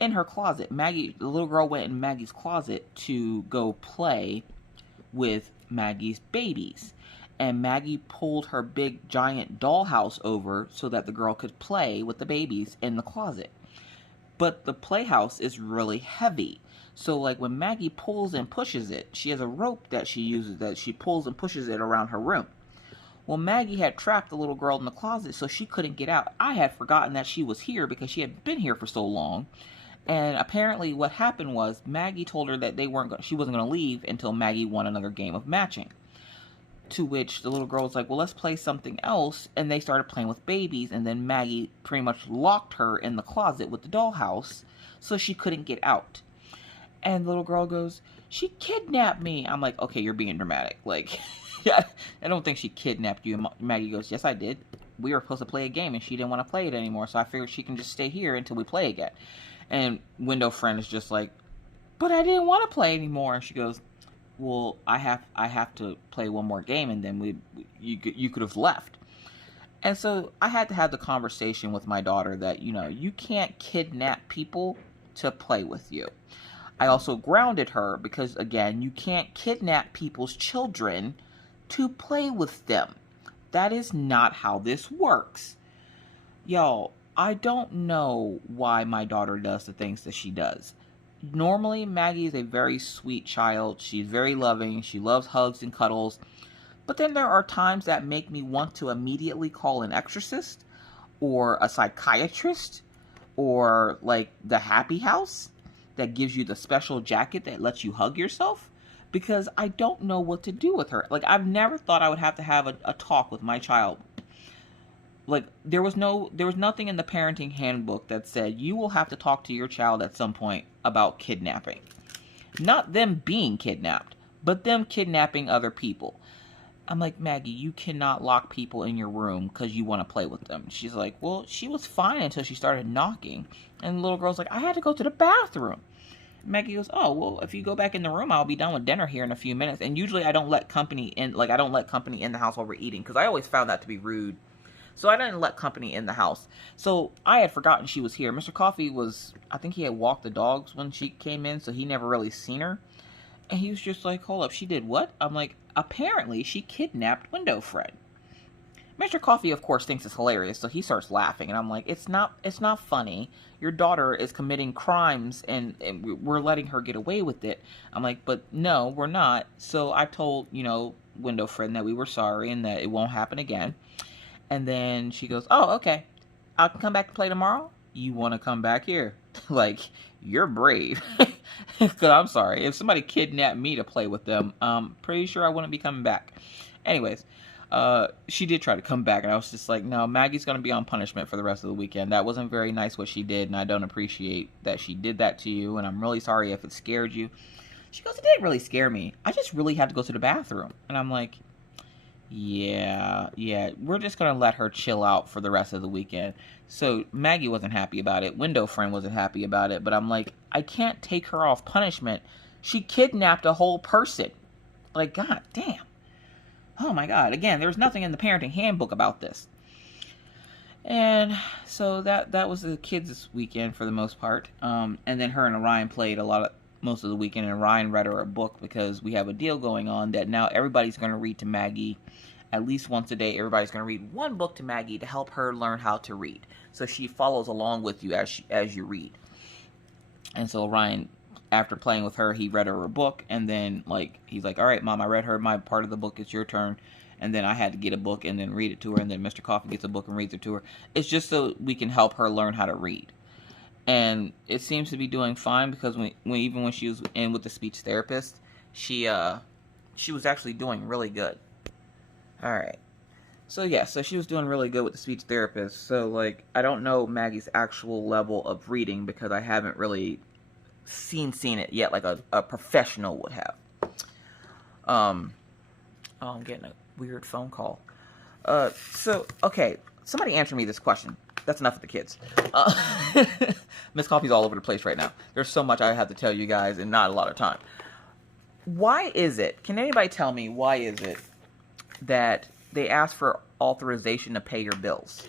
in her closet. Maggie, the little girl, went in Maggie's closet to go play with Maggie's babies. And Maggie pulled her big giant dollhouse over so that the girl could play with the babies in the closet. But the playhouse is really heavy. So like when Maggie pulls and pushes it, she has a rope that she uses that she pulls and pushes it around her room. Well, Maggie had trapped the little girl in the closet so she couldn't get out. I had forgotten that she was here because she had been here for so long. And apparently what happened was Maggie told her that she wasn't going to leave until Maggie won another game of matching. To which the little girl was like, well, let's play something else. And they started playing with babies. And then Maggie pretty much locked her in the closet with the dollhouse so she couldn't get out. And the little girl goes, she kidnapped me. I'm like, okay, you're being dramatic. Like, I don't think she kidnapped you. And Maggie goes, yes, I did. We were supposed to play a game and she didn't want to play it anymore. So I figured she can just stay here until we play again. And window friend is just like, but I didn't want to play anymore. And she goes, well, I have to play one more game and then you could have left. And so I had to have the conversation with my daughter that, you can't kidnap people to play with you. I also grounded her because, again, you can't kidnap people's children to play with them. That is not how this works. Y'all, I don't know why my daughter does the things that she does. Normally, Maggie is a very sweet child. She's very loving. She loves hugs and cuddles. But then there are times that make me want to immediately call an exorcist or a psychiatrist or like the happy house that gives you the special jacket that lets you hug yourself, because I don't know what to do with her. Like, I've never thought I would have to have a talk with my child. Like, there was nothing in the parenting handbook that said you will have to talk to your child at some point about kidnapping. Not them being kidnapped, but them kidnapping other people. I'm like, Maggie, you cannot lock people in your room because you want to play with them. She's like, well, she was fine until she started knocking. And the little girl's like, I had to go to the bathroom. Maggie goes, oh, well, if you go back in the room, I'll be done with dinner here in a few minutes. And usually I don't let company in, I don't let company in the house while we're eating, because I always found that to be rude. So I didn't let company in the house. So I had forgotten she was here. Mr. Coffee I think he had walked the dogs when she came in, so he never really seen her. And he was just like, hold up, she did what? I'm like, apparently she kidnapped Window Fred. Mr. Coffee, of course, thinks it's hilarious, so he starts laughing. And I'm like, it's not funny. Your daughter is committing crimes, and we're letting her get away with it. I'm like, but no, we're not. So I told, Window Fred that we were sorry and that it won't happen again. And then she goes, oh, okay. I can come back and play tomorrow? You want to come back here? Like, you're brave. Because I'm sorry. If somebody kidnapped me to play with them, I'm pretty sure I wouldn't be coming back. Anyways, she did try to come back, and I was just like, no, Maggie's going to be on punishment for the rest of the weekend. That wasn't very nice what she did, and I don't appreciate that she did that to you, and I'm really sorry if it scared you. She goes, it didn't really scare me. I just really had to go to the bathroom. And I'm like, yeah, we're just going to let her chill out for the rest of the weekend. So Maggie wasn't happy about it. Window Friend wasn't happy about it. But I'm like, I can't take her off punishment. She kidnapped a whole person. Like, god damn. Oh my god. Again, there's nothing in the parenting handbook about this. And so that was the kids this weekend for the most part. And then her and Orion played most of the weekend, and Ryan read her a book because we have a deal going on that now everybody's going to read to Maggie at least once a day. Everybody's going to read one book to Maggie to help her learn how to read. So she follows along with you as you read. And so Ryan, after playing with her, he read her a book, and then he's like, all right, Mom, I read her my part of the book. It's your turn. And then I had to get a book and then read it to her, and then Mr. Coffee gets a book and reads it to her. It's just so we can help her learn how to read. And it seems to be doing fine, because even when she was in with the speech therapist, she was actually doing really good. All right. So yeah, so she was doing really good with the speech therapist. So I don't know Maggie's actual level of reading because I haven't really seen it yet like a professional would have. Oh, I'm getting a weird phone call. So okay, somebody answer me this question. That's enough of the kids. Miss Coffee's all over the place right now. There's so much I have to tell you guys and not a lot of time. Why is it, can anybody tell me why is it that they ask for authorization to pay your bills?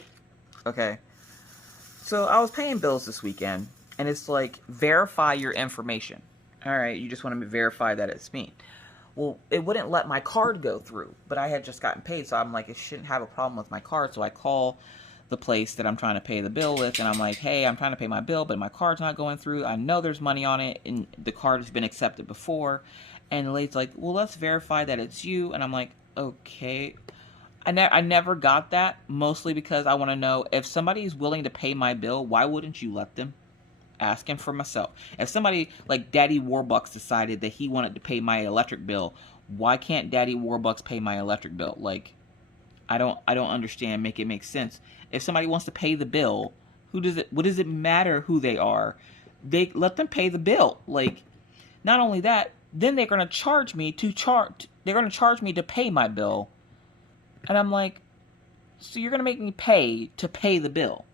Okay. So I was paying bills this weekend, and it's like, verify your information. All right, you just want to verify that it's me. Well, it wouldn't let my card go through, but I had just gotten paid, so I'm like, it shouldn't have a problem with my card. So I call the place that I'm trying to pay the bill with, and I'm like, hey, I'm trying to pay my bill, but my card's not going through. I know there's money on it, and the card has been accepted before. And the lady's like, well, let's verify that it's you. And I'm like, okay. I never got that, mostly because I want to know, if somebody is willing to pay my bill, why wouldn't you let them? Asking for myself. If somebody like Daddy Warbucks decided that he wanted to pay my electric bill, why can't Daddy Warbucks pay my electric bill? Like, I don't understand. Make it make sense. If somebody wants to pay the bill, what does it matter who they are? They let them pay the bill. Like, not only that, then they're going to charge me to pay my bill. And I'm like, so you're going to make me pay to pay the bill?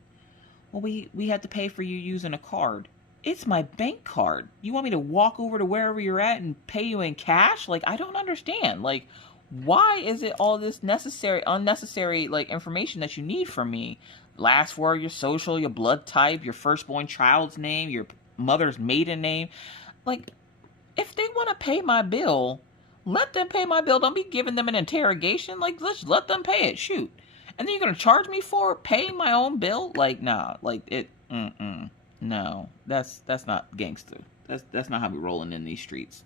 Well, we have to pay for you using a card. It's my bank card. You want me to walk over to wherever you're at and pay you in cash? Like, I don't understand. Like, why is it all this unnecessary, like, information that you need from me? Last four, your social, your blood type, your firstborn child's name, your mother's maiden name. Like, if they want to pay my bill, let them pay my bill. Don't be giving them an interrogation. Like, let's let them pay it. Shoot. And then you're going to charge me for paying my own bill? Like, nah. Like, no. That's not gangster. That's not how we rolling in these streets.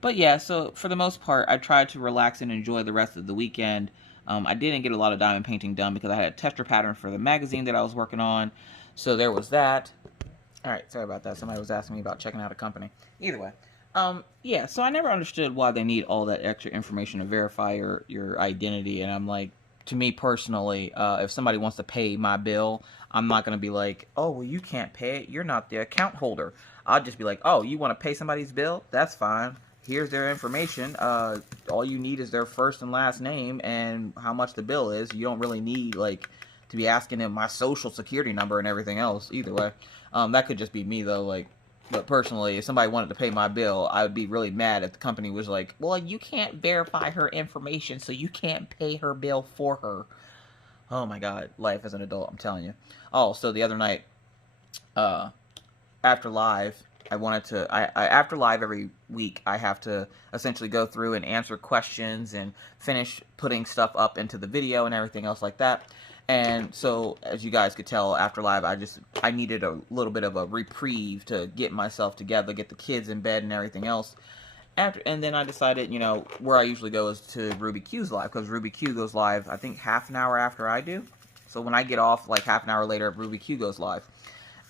But yeah, so for the most part, I tried to relax and enjoy the rest of the weekend. I didn't get a lot of diamond painting done because I had a tester pattern for the magazine that I was working on. So there was that. Alright, sorry about that. Somebody was asking me about checking out a company. Either way. Yeah, so I never understood why they need all that extra information to verify your identity. And I'm like, to me personally, if somebody wants to pay my bill, I'm not going to be like, oh, well, you can't pay it. You're not the account holder. I'll just be like, oh, you want to pay somebody's bill? That's fine. Here's their information. All you need is their first and last name and how much the bill is. You don't really need, like, to be asking them my social security number and everything else either way. That could just be me, though, like. But personally, if somebody wanted to pay my bill, I would be really mad if the company was like, well, you can't verify her information, so you can't pay her bill for her. Oh my god, life as an adult, I'm telling you. Oh, so the other night, after live, after live every week, I have to essentially go through and answer questions and finish putting stuff up into the video and everything else like that. And so, as you guys could tell, after live, I needed a little bit of a reprieve to get myself together, get the kids in bed and everything else. And then I decided, you know, where I usually go is to Ruby Q's live, because Ruby Q goes live, I think, half an hour after I do. So when I get off, like half an hour later, Ruby Q goes live.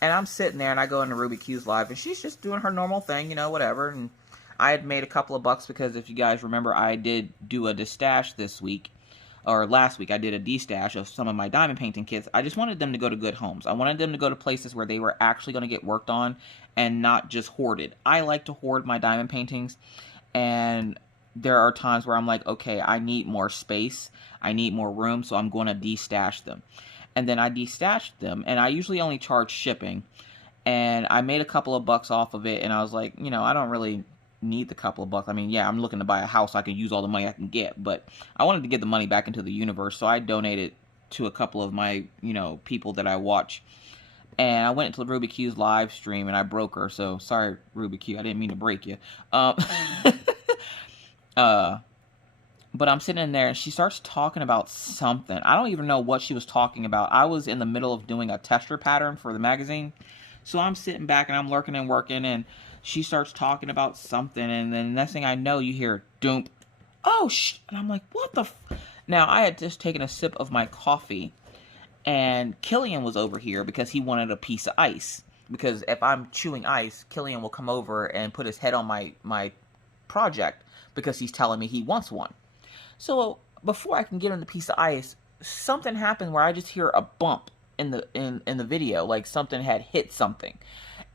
And I'm sitting there, and I go into Ruby Q's live, and she's just doing her normal thing, you know, whatever. And I had made a couple of bucks, because if you guys remember, I did do a destash this week. Or last week, I did a destash of some of my diamond painting kits. I just wanted them to go to good homes. I wanted them to go to places where they were actually going to get worked on and not just hoarded. I like to hoard my diamond paintings, and there are times where I'm like, okay, I need more space. I need more room, so I'm going to destash them. And then I destashed them, and I usually only charge shipping. And I made a couple of bucks off of it, and I was like, you know, I don't really need the couple of bucks. I mean, yeah, I'm looking to buy a house. I can use all the money I can get, but I wanted to get the money back into the universe, so I donated to a couple of my, you know, people that I watch. And I went to Ruby Q's live stream, and I broke her, so sorry, Ruby Q, I didn't mean to break you. But I'm sitting in there, and she starts talking about something. I don't even know what she was talking about. I was in the middle of doing a tester pattern for the magazine, so I'm sitting back, and I'm lurking and working, and she starts talking about something, and then the next thing I know, you hear, doomp, oh, and I'm like, what the Now, I had just taken a sip of my coffee, and Killian was over here because he wanted a piece of ice. Because if I'm chewing ice, Killian will come over and put his head on my project because he's telling me he wants one. So, before I can get him the piece of ice, something happened where I just hear a bump in the video, like something had hit something.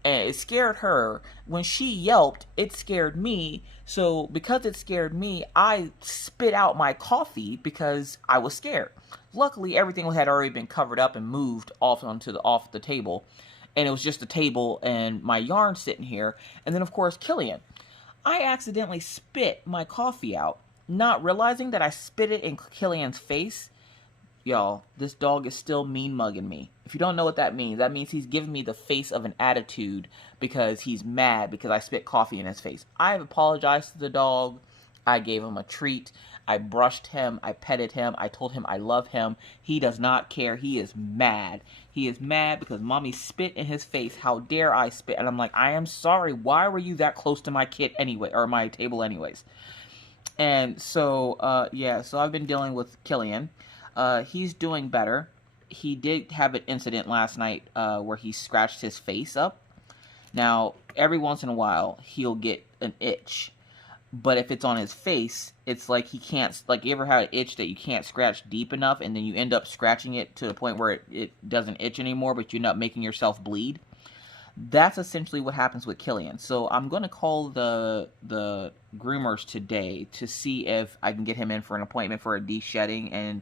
And it scared her. When she yelped, it scared me. So because it scared me, I spit out my coffee because I was scared. Luckily, everything had already been covered up and moved off the table. And it was just the table and my yarn sitting here. And then, of course, Killian. I accidentally spit my coffee out, not realizing that I spit it in Killian's face. y'all, this dog is still mean mugging me. If you don't know what that means he's giving me the face of an attitude because he's mad because I spit coffee in his face. I have apologized to the dog. I gave him a treat. I brushed him. I petted him. I told him I love him. He does not care. He is mad. He is mad because mommy spit in his face. How dare I spit? And I'm like, I am sorry. Why were you that close to my kid anyway, or my table anyways? And so, yeah, so I've been dealing with Killian. He's doing better. He did have an incident last night where he scratched his face up. Now, every once in a while, he'll get an itch. But if it's on his face, it's like he can't, like, you ever had an itch that you can't scratch deep enough, and then you end up scratching it to the point where it doesn't itch anymore, but you end up making yourself bleed? That's essentially what happens with Killian. So I'm going to call the groomers today to see if I can get him in for an appointment for a de-shedding and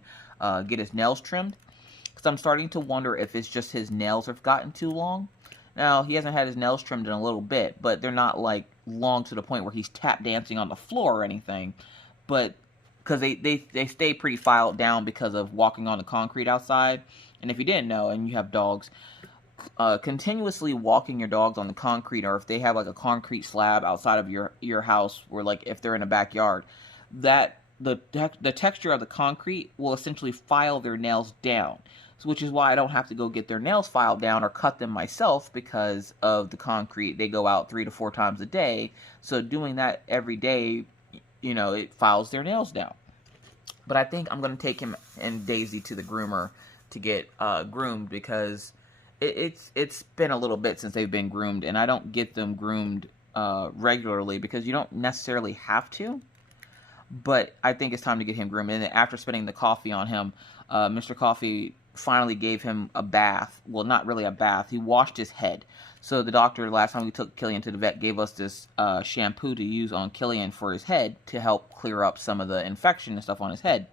get his nails trimmed. Because I'm starting to wonder if it's just his nails have gotten too long. Now, he hasn't had his nails trimmed in a little bit, but they're not, like, long to the point where he's tap dancing on the floor or anything. But, because they stay pretty filed down because of walking on the concrete outside. And if you didn't know, and you have dogs, continuously walking your dogs on the concrete, or if they have, like, a concrete slab outside of your house, or, like, if they're in a backyard, that the texture of the concrete will essentially file their nails down. Which is why I don't have to go get their nails filed down or cut them myself because of the concrete. They go out 3 to 4 times a day. So doing that every day, you know, it files their nails down. But I think I'm going to take him and Daisy to the groomer to get groomed because it's been a little bit since they've been groomed. And I don't get them groomed regularly because you don't necessarily have to. But I think it's time to get him groomed. And after spending the coffee on him, Mr. Coffee finally gave him a bath. Well, not really a bath. He washed his head. So the doctor, last time we took Killian to the vet, gave us this shampoo to use on Killian for his head to help clear up some of the infection and stuff on his head.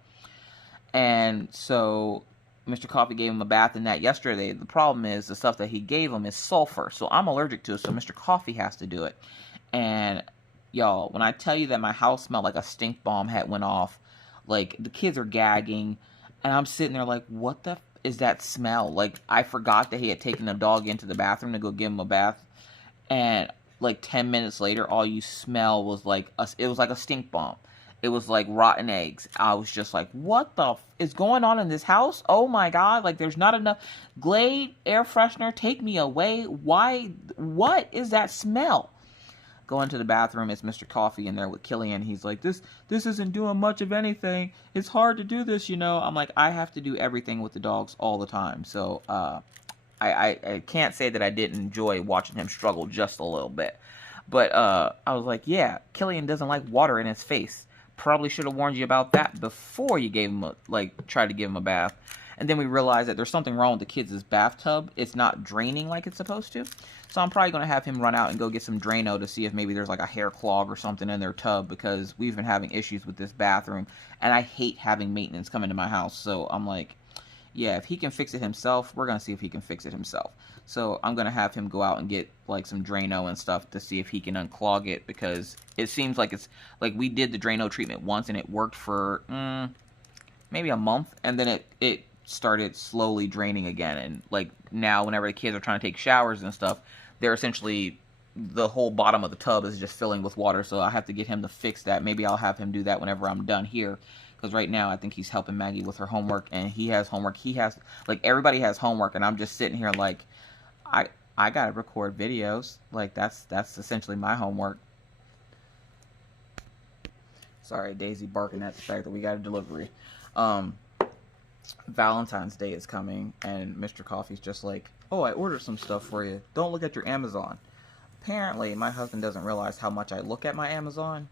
And so Mr. Coffee gave him a bath in that yesterday. The problem is the stuff that he gave him is sulfur. So I'm allergic to it, so Mr. Coffee has to do it. And y'all, when I tell you that my house smelled like a stink bomb had went off, like the kids are gagging, and I'm sitting there like, what the is that smell? Like, I forgot that he had taken the dog into the bathroom to go give him a bath, and like 10 minutes later, all you smell was like it was like a stink bomb. It was like rotten eggs. I was just like, what the is going on in this house? Oh my god, like there's not enough Glade air freshener, take me away. Why? What is that smell? Go into the bathroom, it's Mr. Coffee in there with Killian. He's like, this isn't doing much of anything. It's hard to do this, you know. I'm like, I have to do everything with the dogs all the time. So, I can't say that I didn't enjoy watching him struggle just a little bit. But, I was like, yeah, Killian doesn't like water in his face. Probably should have warned you about that before you gave him tried to give him a bath. And then we realized that there's something wrong with the kids' bathtub. It's not draining like it's supposed to. So I'm probably going to have him run out and go get some Drano to see if maybe there's like a hair clog or something in their tub, because we've been having issues with this bathroom. And I hate having maintenance come into my house. So I'm like, yeah, if he can fix it himself, we're going to see if he can fix it himself. So I'm going to have him go out and get like some Drano and stuff to see if he can unclog it, because it seems like it's like we did the Drano treatment once and it worked for maybe a month, and then it started slowly draining again. And like now, whenever the kids are trying to take showers and stuff, they're essentially, the whole bottom of the tub is just filling with water. So I have to get him to fix that. Maybe I'll have him do that whenever I'm done here, because right now I think he's helping Maggie with her homework, and he has homework. He has, like, everybody has homework, and I'm just sitting here like, I gotta record videos. Like, that's essentially my homework. Sorry, Daisy barking at the fact that we got a delivery. Valentine's Day is coming, and Mr. Coffee's just like, oh, I ordered some stuff for you. Don't look at your Amazon. Apparently, my husband doesn't realize how much I look at my Amazon.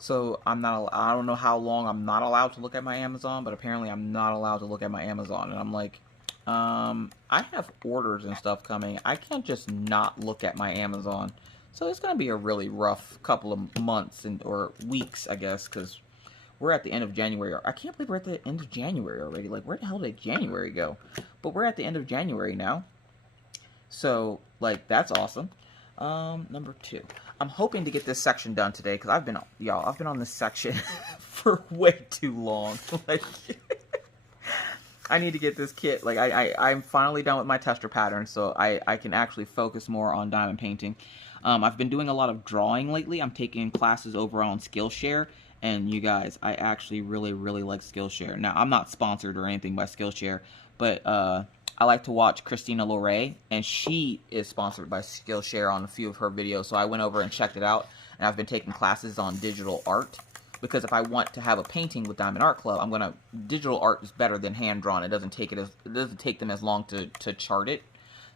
So I don't know how long I'm not allowed to look at my Amazon, but apparently I'm not allowed to look at my Amazon. And I'm like, I have orders and stuff coming. I can't just not look at my Amazon. So it's going to be a really rough couple of months or weeks, I guess, because we're at the end of January. I can't believe we're at the end of January already. Like, where the hell did January go? But we're at the end of January now. So, like, that's awesome. Number 2. I'm hoping to get this section done today, because I've been on this section for way too long. Like, I need to get this kit. Like I'm finally done with my tester pattern, so I can actually focus more on diamond painting. I've been doing a lot of drawing lately. I'm taking classes over on Skillshare, and you guys, I actually really like Skillshare. Now, I'm not sponsored or anything by Skillshare, but I like to watch Christina Lorray, and she is sponsored by Skillshare on a few of her videos, so I went over and checked it out, and I've been taking classes on digital art. Because if I want to have a painting with Diamond Art Club, digital art is better than hand drawn. It doesn't take them as long to chart it.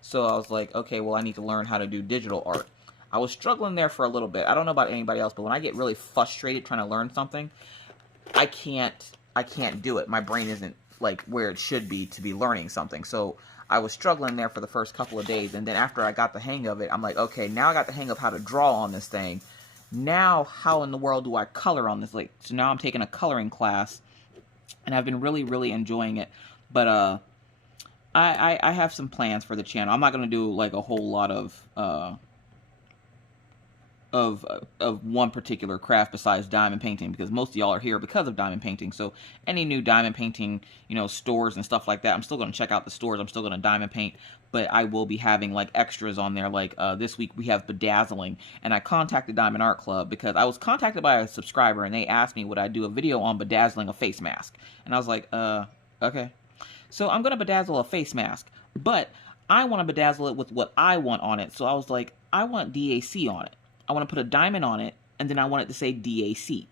So I was like, okay, well I need to learn how to do digital art. I was struggling there for a little bit. I don't know about anybody else, but when I get really frustrated trying to learn something, I can't do it. My brain isn't like where it should be to be learning something. So I was struggling there for the first couple of days, and then after I got the hang of it, I'm like, okay, now I got the hang of how to draw on this thing. Now, how in the world do I color on this? Like, so now I'm taking a coloring class, and I've been really enjoying it. But I have some plans for the channel. I'm not gonna do like a whole lot of one particular craft besides diamond painting, because most of y'all are here because of diamond painting. So any new diamond painting, you know, stores and stuff like that, I'm still going to check out the stores. I'm still going to diamond paint, but I will be having like extras on there. Like this week we have bedazzling, and I contacted Diamond Art Club because I was contacted by a subscriber, and they asked me would I do a video on bedazzling a face mask, and I was like, okay. So I'm going to bedazzle a face mask, but I want to bedazzle it with what I want on it. So I was like, I want DAC on it. I want to put a diamond on it, and then I want it to say DAC.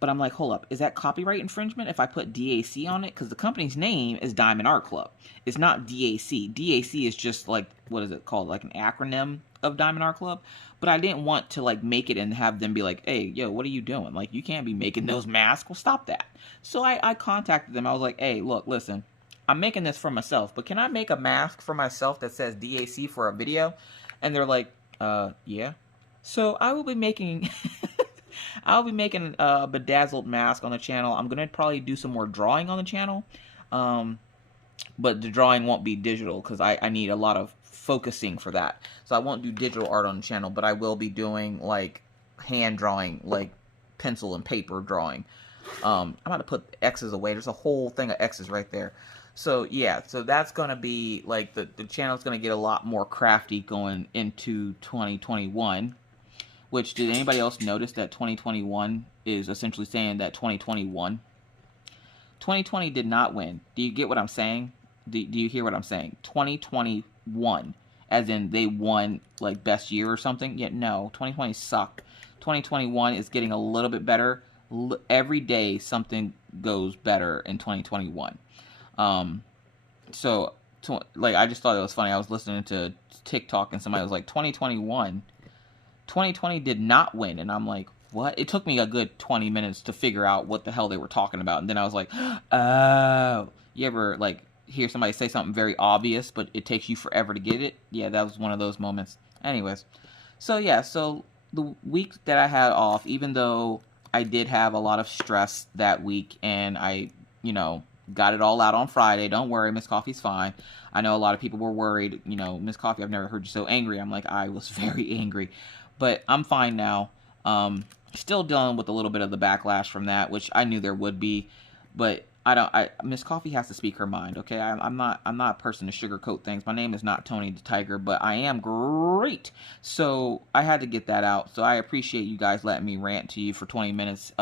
But I'm like, hold up, is that copyright infringement if I put DAC on it? Because the company's name is Diamond Art Club. It's not DAC. DAC is just like, what is it called? Like an acronym of Diamond Art Club. But I didn't want to like make it and have them be like, hey, yo, what are you doing? Like, you can't be making those masks. Well, stop that. So I contacted them. I was like, hey, look, listen, I'm making this for myself, but can I make a mask for myself that says DAC for a video? And they're like, yeah. So I will be making a bedazzled mask on the channel. I'm gonna probably do some more drawing on the channel, but the drawing won't be digital because I need a lot of focusing for that. So I won't do digital art on the channel, but I will be doing like hand drawing, like pencil and paper drawing. I'm gonna put X's away. There's a whole thing of X's right there. So yeah, so that's gonna be like the channel's gonna get a lot more crafty going into 2021. Which, did anybody else notice that 2021 is essentially saying that 2020 won? 2020 did not win. Do you get what I'm saying? Do you hear what I'm saying? 2020 won. As in, they won, like, best year or something? Yet, no. 2020 sucked. 2021 is getting a little bit better. Every day, something goes better in 2021. So, like, I just thought it was funny. I was listening to TikTok, and somebody was like, 2020 did not win, and I'm like, what? It took me a good 20 minutes to figure out what the hell they were talking about, and then I was like, oh. You ever, like, hear somebody say something very obvious, but it takes you forever to get it? Yeah, that was one of those moments. Anyways, so yeah, so the week that I had off, even though I did have a lot of stress that week, and I, you know, got it all out on Friday. Don't worry, Miss Coffee's fine. I know a lot of people were worried, you know, Miss Coffee, I've never heard you so angry. I'm like, I was very angry. But I'm fine now. Still dealing with a little bit of the backlash from that, which I knew there would be. But Miss Coffee has to speak her mind, okay? I'm not a person to sugarcoat things. My name is not Tony the Tiger, but I am great. So I had to get that out. So I appreciate you guys letting me rant to you for 20 minutes.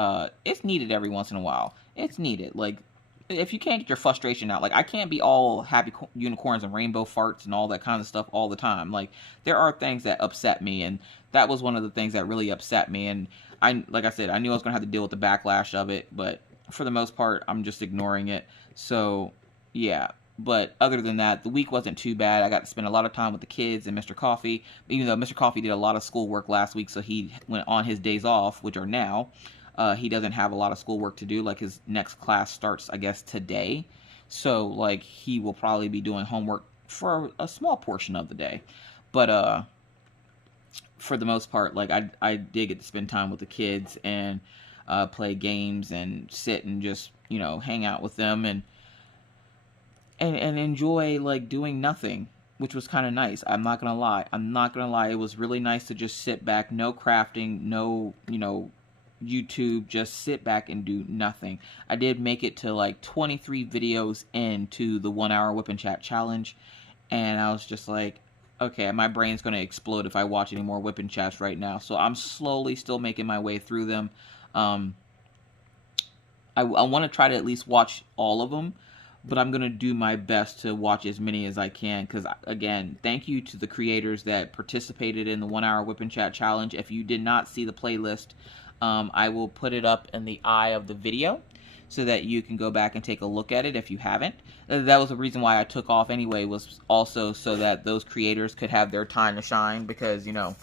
It's needed every once in a while. It's needed. Like, if you can't get your frustration out, like, I can't be all happy unicorns and rainbow farts and all that kind of stuff all the time. Like, there are things that upset me, and that was one of the things that really upset me. And like I said, I knew I was going to have to deal with the backlash of it, but for the most part, I'm just ignoring it. So, yeah. But other than that, the week wasn't too bad. I got to spend a lot of time with the kids and Mr. Coffee, even though Mr. Coffee did a lot of schoolwork last week, so he went on his days off, which are now. He doesn't have a lot of schoolwork to do. Like, his next class starts, I guess, today. So, like, he will probably be doing homework for a small portion of the day. But, for the most part, like, I did get to spend time with the kids and play games and sit and just, you know, hang out with them and enjoy, like, doing nothing, which was kind of nice. I'm not going to lie. It was really nice to just sit back, no crafting, no, you know, YouTube just sit back and do nothing. I did make it to like 23 videos into the 1 hour whip and chat challenge, and I was just like, okay, my brain's going to explode if I watch any more whip and chats right now. So I'm slowly still making my way through them. I want to try to at least watch all of them, but I'm going to do my best to watch as many as I can, because, again, thank you to the creators that participated in the 1 hour whip and chat challenge. If you did not see the playlist, I will put it up in the eye of the video so that you can go back and take a look at it if you haven't. That was the reason why I took off anyway, was also so that those creators could have their time to shine, because, you know,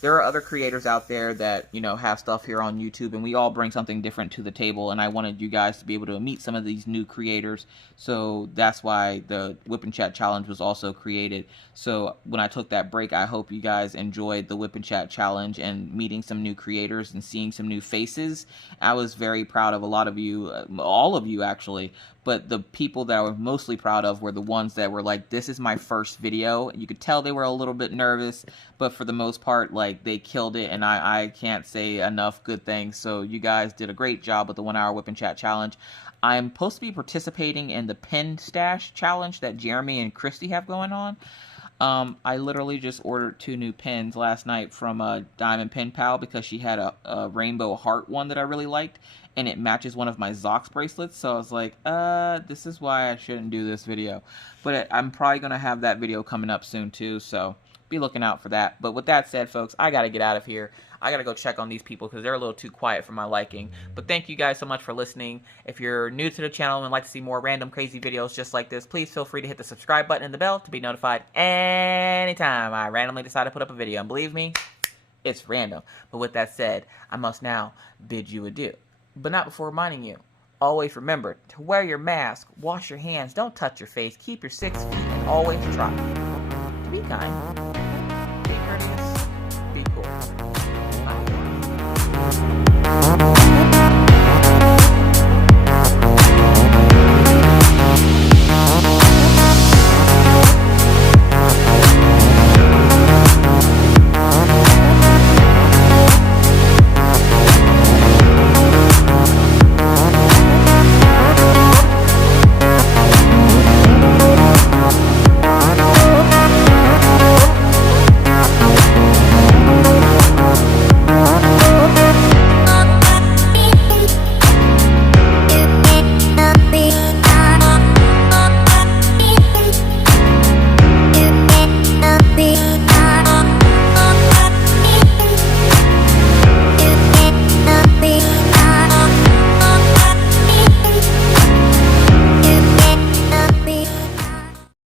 there are other creators out there that, you know, have stuff here on YouTube, and we all bring something different to the table, and I wanted you guys to be able to meet some of these new creators, so that's why the Whip and Chat Challenge was also created. So when I took that break, I hope you guys enjoyed the Whip and Chat Challenge and meeting some new creators and seeing some new faces. I was very proud of a lot of you, all of you actually, but the people that I was mostly proud of were the ones that were like, this is my first video. You could tell they were a little bit nervous, but for the most part, like, they killed it, and I can't say enough good things. So you guys did a great job with the 1 hour Whip and Chat Challenge. I'm supposed to be participating in the Pin Stash Challenge that Jeremy and Christy have going on. I literally just ordered 2 new pins last night from Diamond Pin Pal, because she had a rainbow heart one that I really liked, and it matches one of my Zox bracelets. So I was like, this is why I shouldn't do this video. But I'm probably going to have that video coming up soon too, so be looking out for that. But with that said, folks, I got to get out of here. I got to go check on these people because they're a little too quiet for my liking. But thank you guys so much for listening. If you're new to the channel and would like to see more random crazy videos just like this, please feel free to hit the subscribe button and the bell to be notified anytime I randomly decide to put up a video. And believe me, it's random. But with that said, I must now bid you adieu. But not before reminding you, always remember to wear your mask, wash your hands, don't touch your face, keep your 6 feet, and always try to be kind.